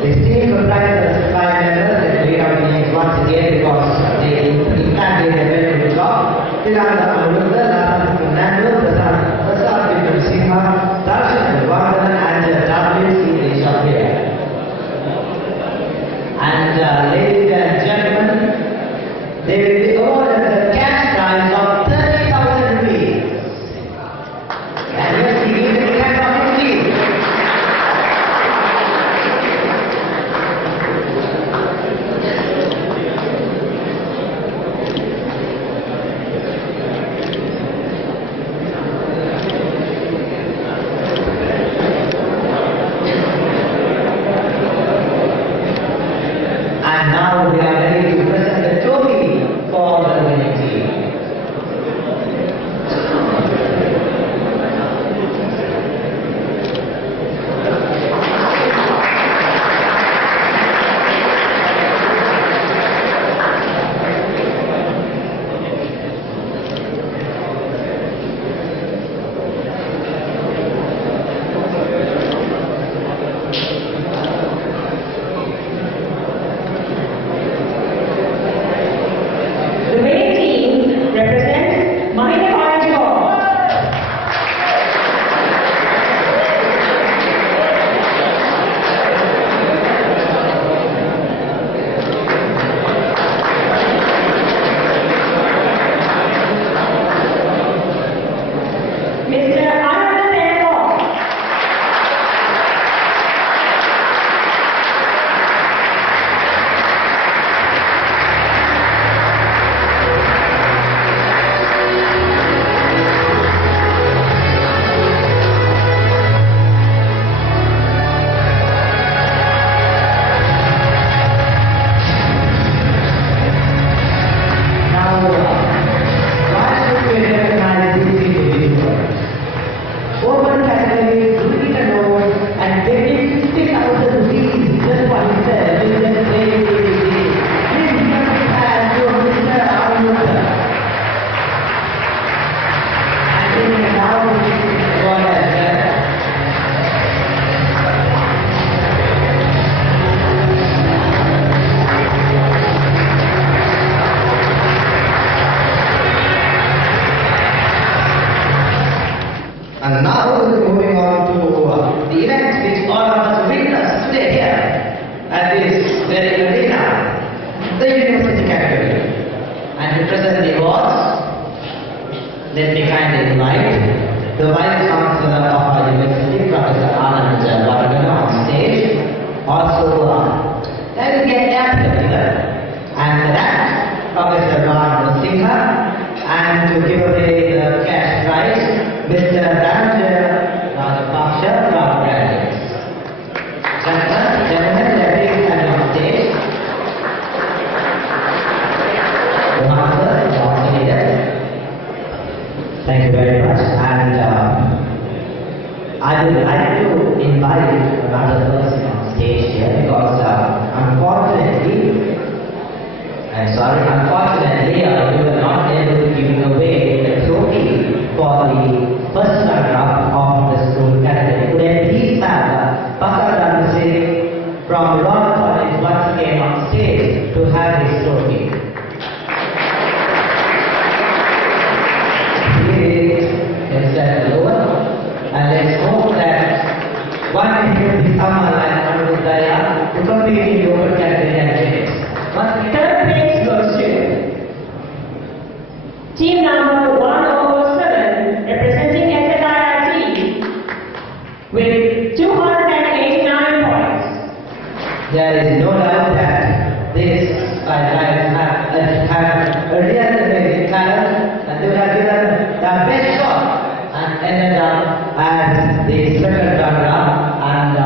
This team comprises 5 members and we have been once again because they can't do a very good job. Lanka Robotics, Fernando, Prasad Singha, Dutchman, and WC here. And ladies and gentlemen, they will be awarded the cash prize of 30,000 rupees. And let's begin the cash of 15. And now we are ready to present the trophy for the winning team. The winning team represents Mahindra Orange Hall. Mr. Anand Endeavour. Now, why should we recognize these individuals? Open category, looking at note, and getting 50,000 rupees just for himself in the same Please give a hand to Mr. Arunda. And then now, go ahead. And now we're moving on to the event which all of us witnessed today here at this very arena, the university category. And to present the awards, let me kindly invite the Vice Chancellor of our university, Professor Anand on stage. Also, there will be a captain here, and that Professor Singha, and to give away the cash prize, Mr. Lanka Robotics from Graduates. Gentlemen, ladies, and on stage. The master is also here. Thank you very much. And I would like to invite another person on stage here because unfortunately, we were not able to give away the trophy for the first runner-up of the school category. Could I please have Pastor from Law College once again on stage to have his trophy. Please stand lower, and let's hope that one day will be someone like Moratuwa to compete in the open category and Third place goes to team number 107 representing SLRC with 289 points. There is no doubt that this guys have a real amazing talent, and they would have given their best shot and ended up as the second runner-up. And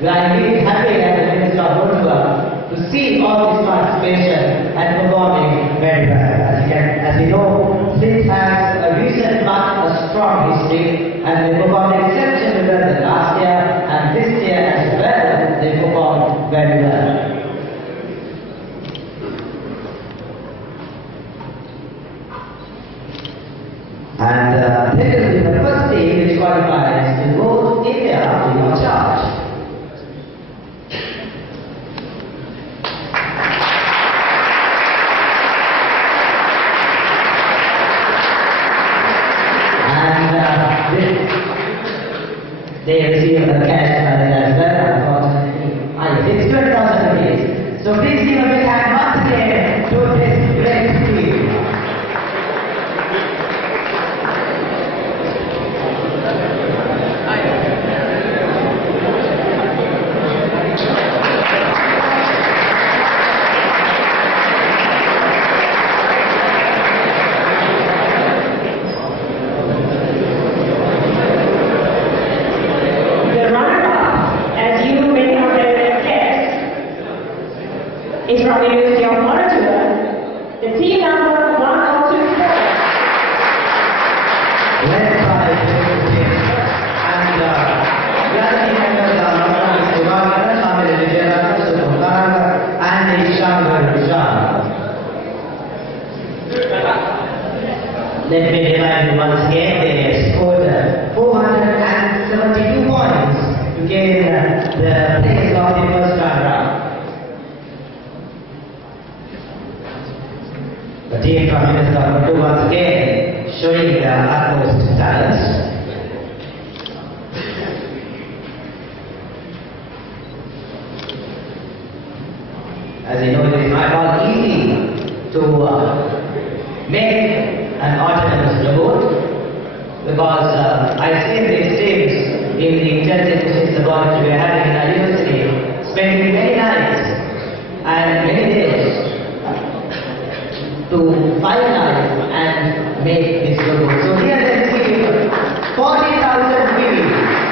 we are really happy as the Minister of Moratuwa to see all this participation and performing very well. As you know, this has a recent mark, a strong history, and they performed exceptionally well the last year and this year team which qualifies to go to India in your charge. And they receive the cash money as well, unfortunately. It's 12,000 rupees. So please give a big hand once again to this great team. The runner-up, as you may have guessed, is from the University of Moratuwa. The team number 1024. Led by the team. And the other team members are and let me remind you once again, they scored 472 points to gain the place of the first round. The team from Endeavour once again showing their utmost talents. As you know, it is not all easy to make an autonomous robot because I see these teams in the intensive physics laboratory we are having in our university spending many nights and many days to finalize and make this robot. So here let's see 40,000 views.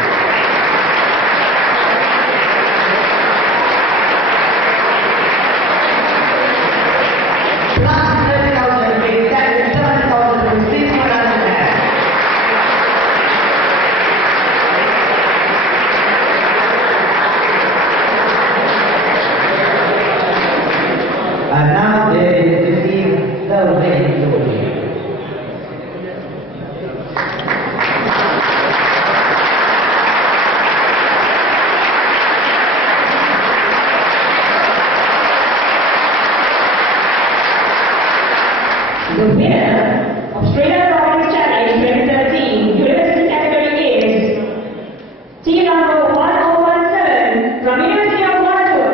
And now they receive the winning trophy. The winner of Lankan Robotics Challenge 2013 University category is team number 1017 from University of Moratuwa.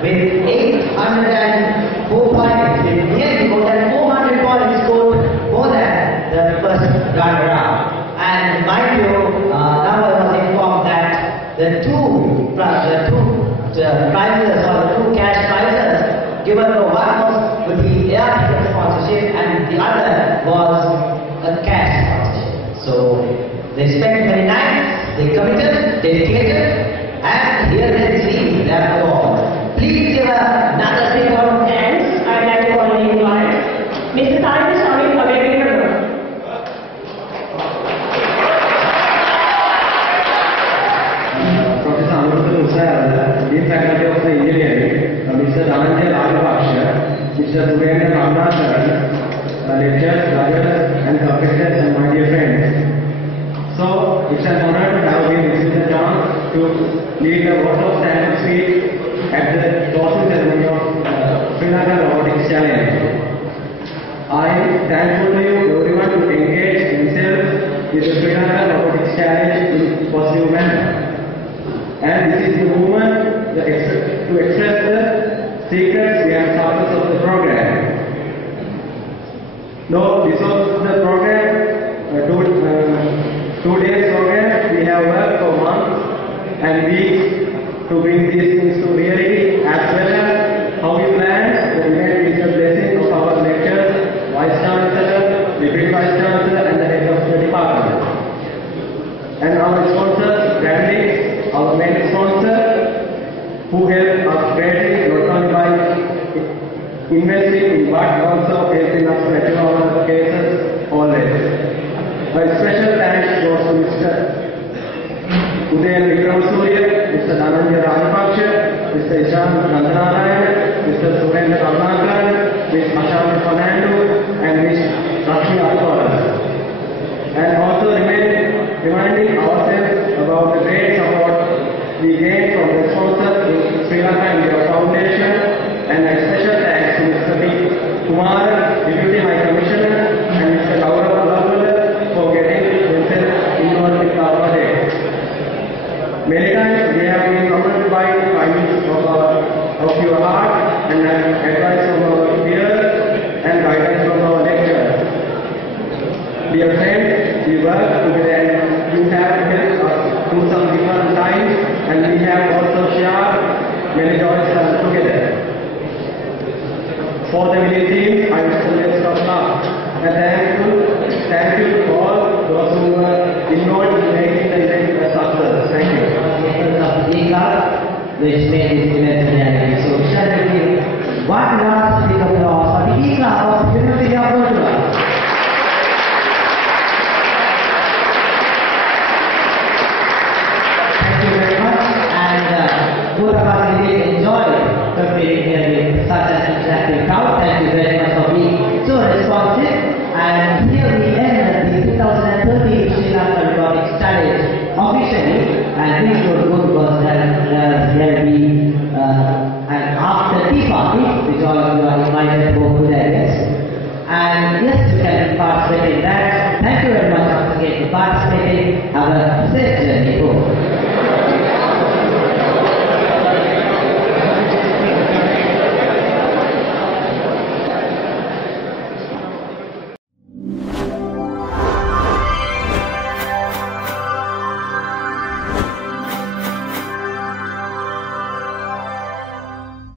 with 804 points, with nearly more than 400 points scored more than the first runner-up. And mind you, now I was informed that the two prizes or the two cash prizes given to one was with the air ticket sponsorship and the other was a cash sponsorship. So they spent many nights, they committed, dedicated, and here they see their award. Please give another big round of hands. I'd like to call Dean Faculty of Engineering, Mr. Lanka Robotics, Mr. lecturers, brothers, and professors, and my dear friends. So, it's an honor to have been given the chance to lead the vote of thanks speech at the closing ceremony of Lankan Robotics Challenge. I thankful to you everyone to engage themselves with the Lankan Robotics Challenge in positive manner. And this is the movement to express the secrets behind success of the program. No, this was the program, 2 days program. We have worked for months and weeks to bring these things to reality, as well as how we plan the event with the blessing of our lecturers, Vice Chancellor, Deputy Vice Chancellor, and the head of the department. And our sponsors, branding, our main sponsor, who helped us greatly not only by investing in but also helping us mature our cases always. A special thanks goes to Mr. UoM Surya, Mr. Lanka Robotics, Mr. Ishan Nandanarayan, Mr. Surendra Karnakar, Ms. Ashami Fernando, and Ms. Dutchman. And also reminding ourselves about the great support we gained from the sponsors in Sri Lanka Endeavour Foundation, and a special thanks to Mr. B. Kumar, Deputy High Commissioner, and Mr. Laura for getting themselves involved with our project. Many times we have been honored by kindness of your heart and advice from our peers and guidance from our lecturers. Dear friends, we work together and you have helped us through some different times, and we have also shared many joys together. For the winning team, I wish the best of luck. And thank you to all those who were involved in making the event a success. Thank you. Which made this event reality. So, shall we give one last big applause for the Ika of University of Moratuwa. Thank you very much. And both of us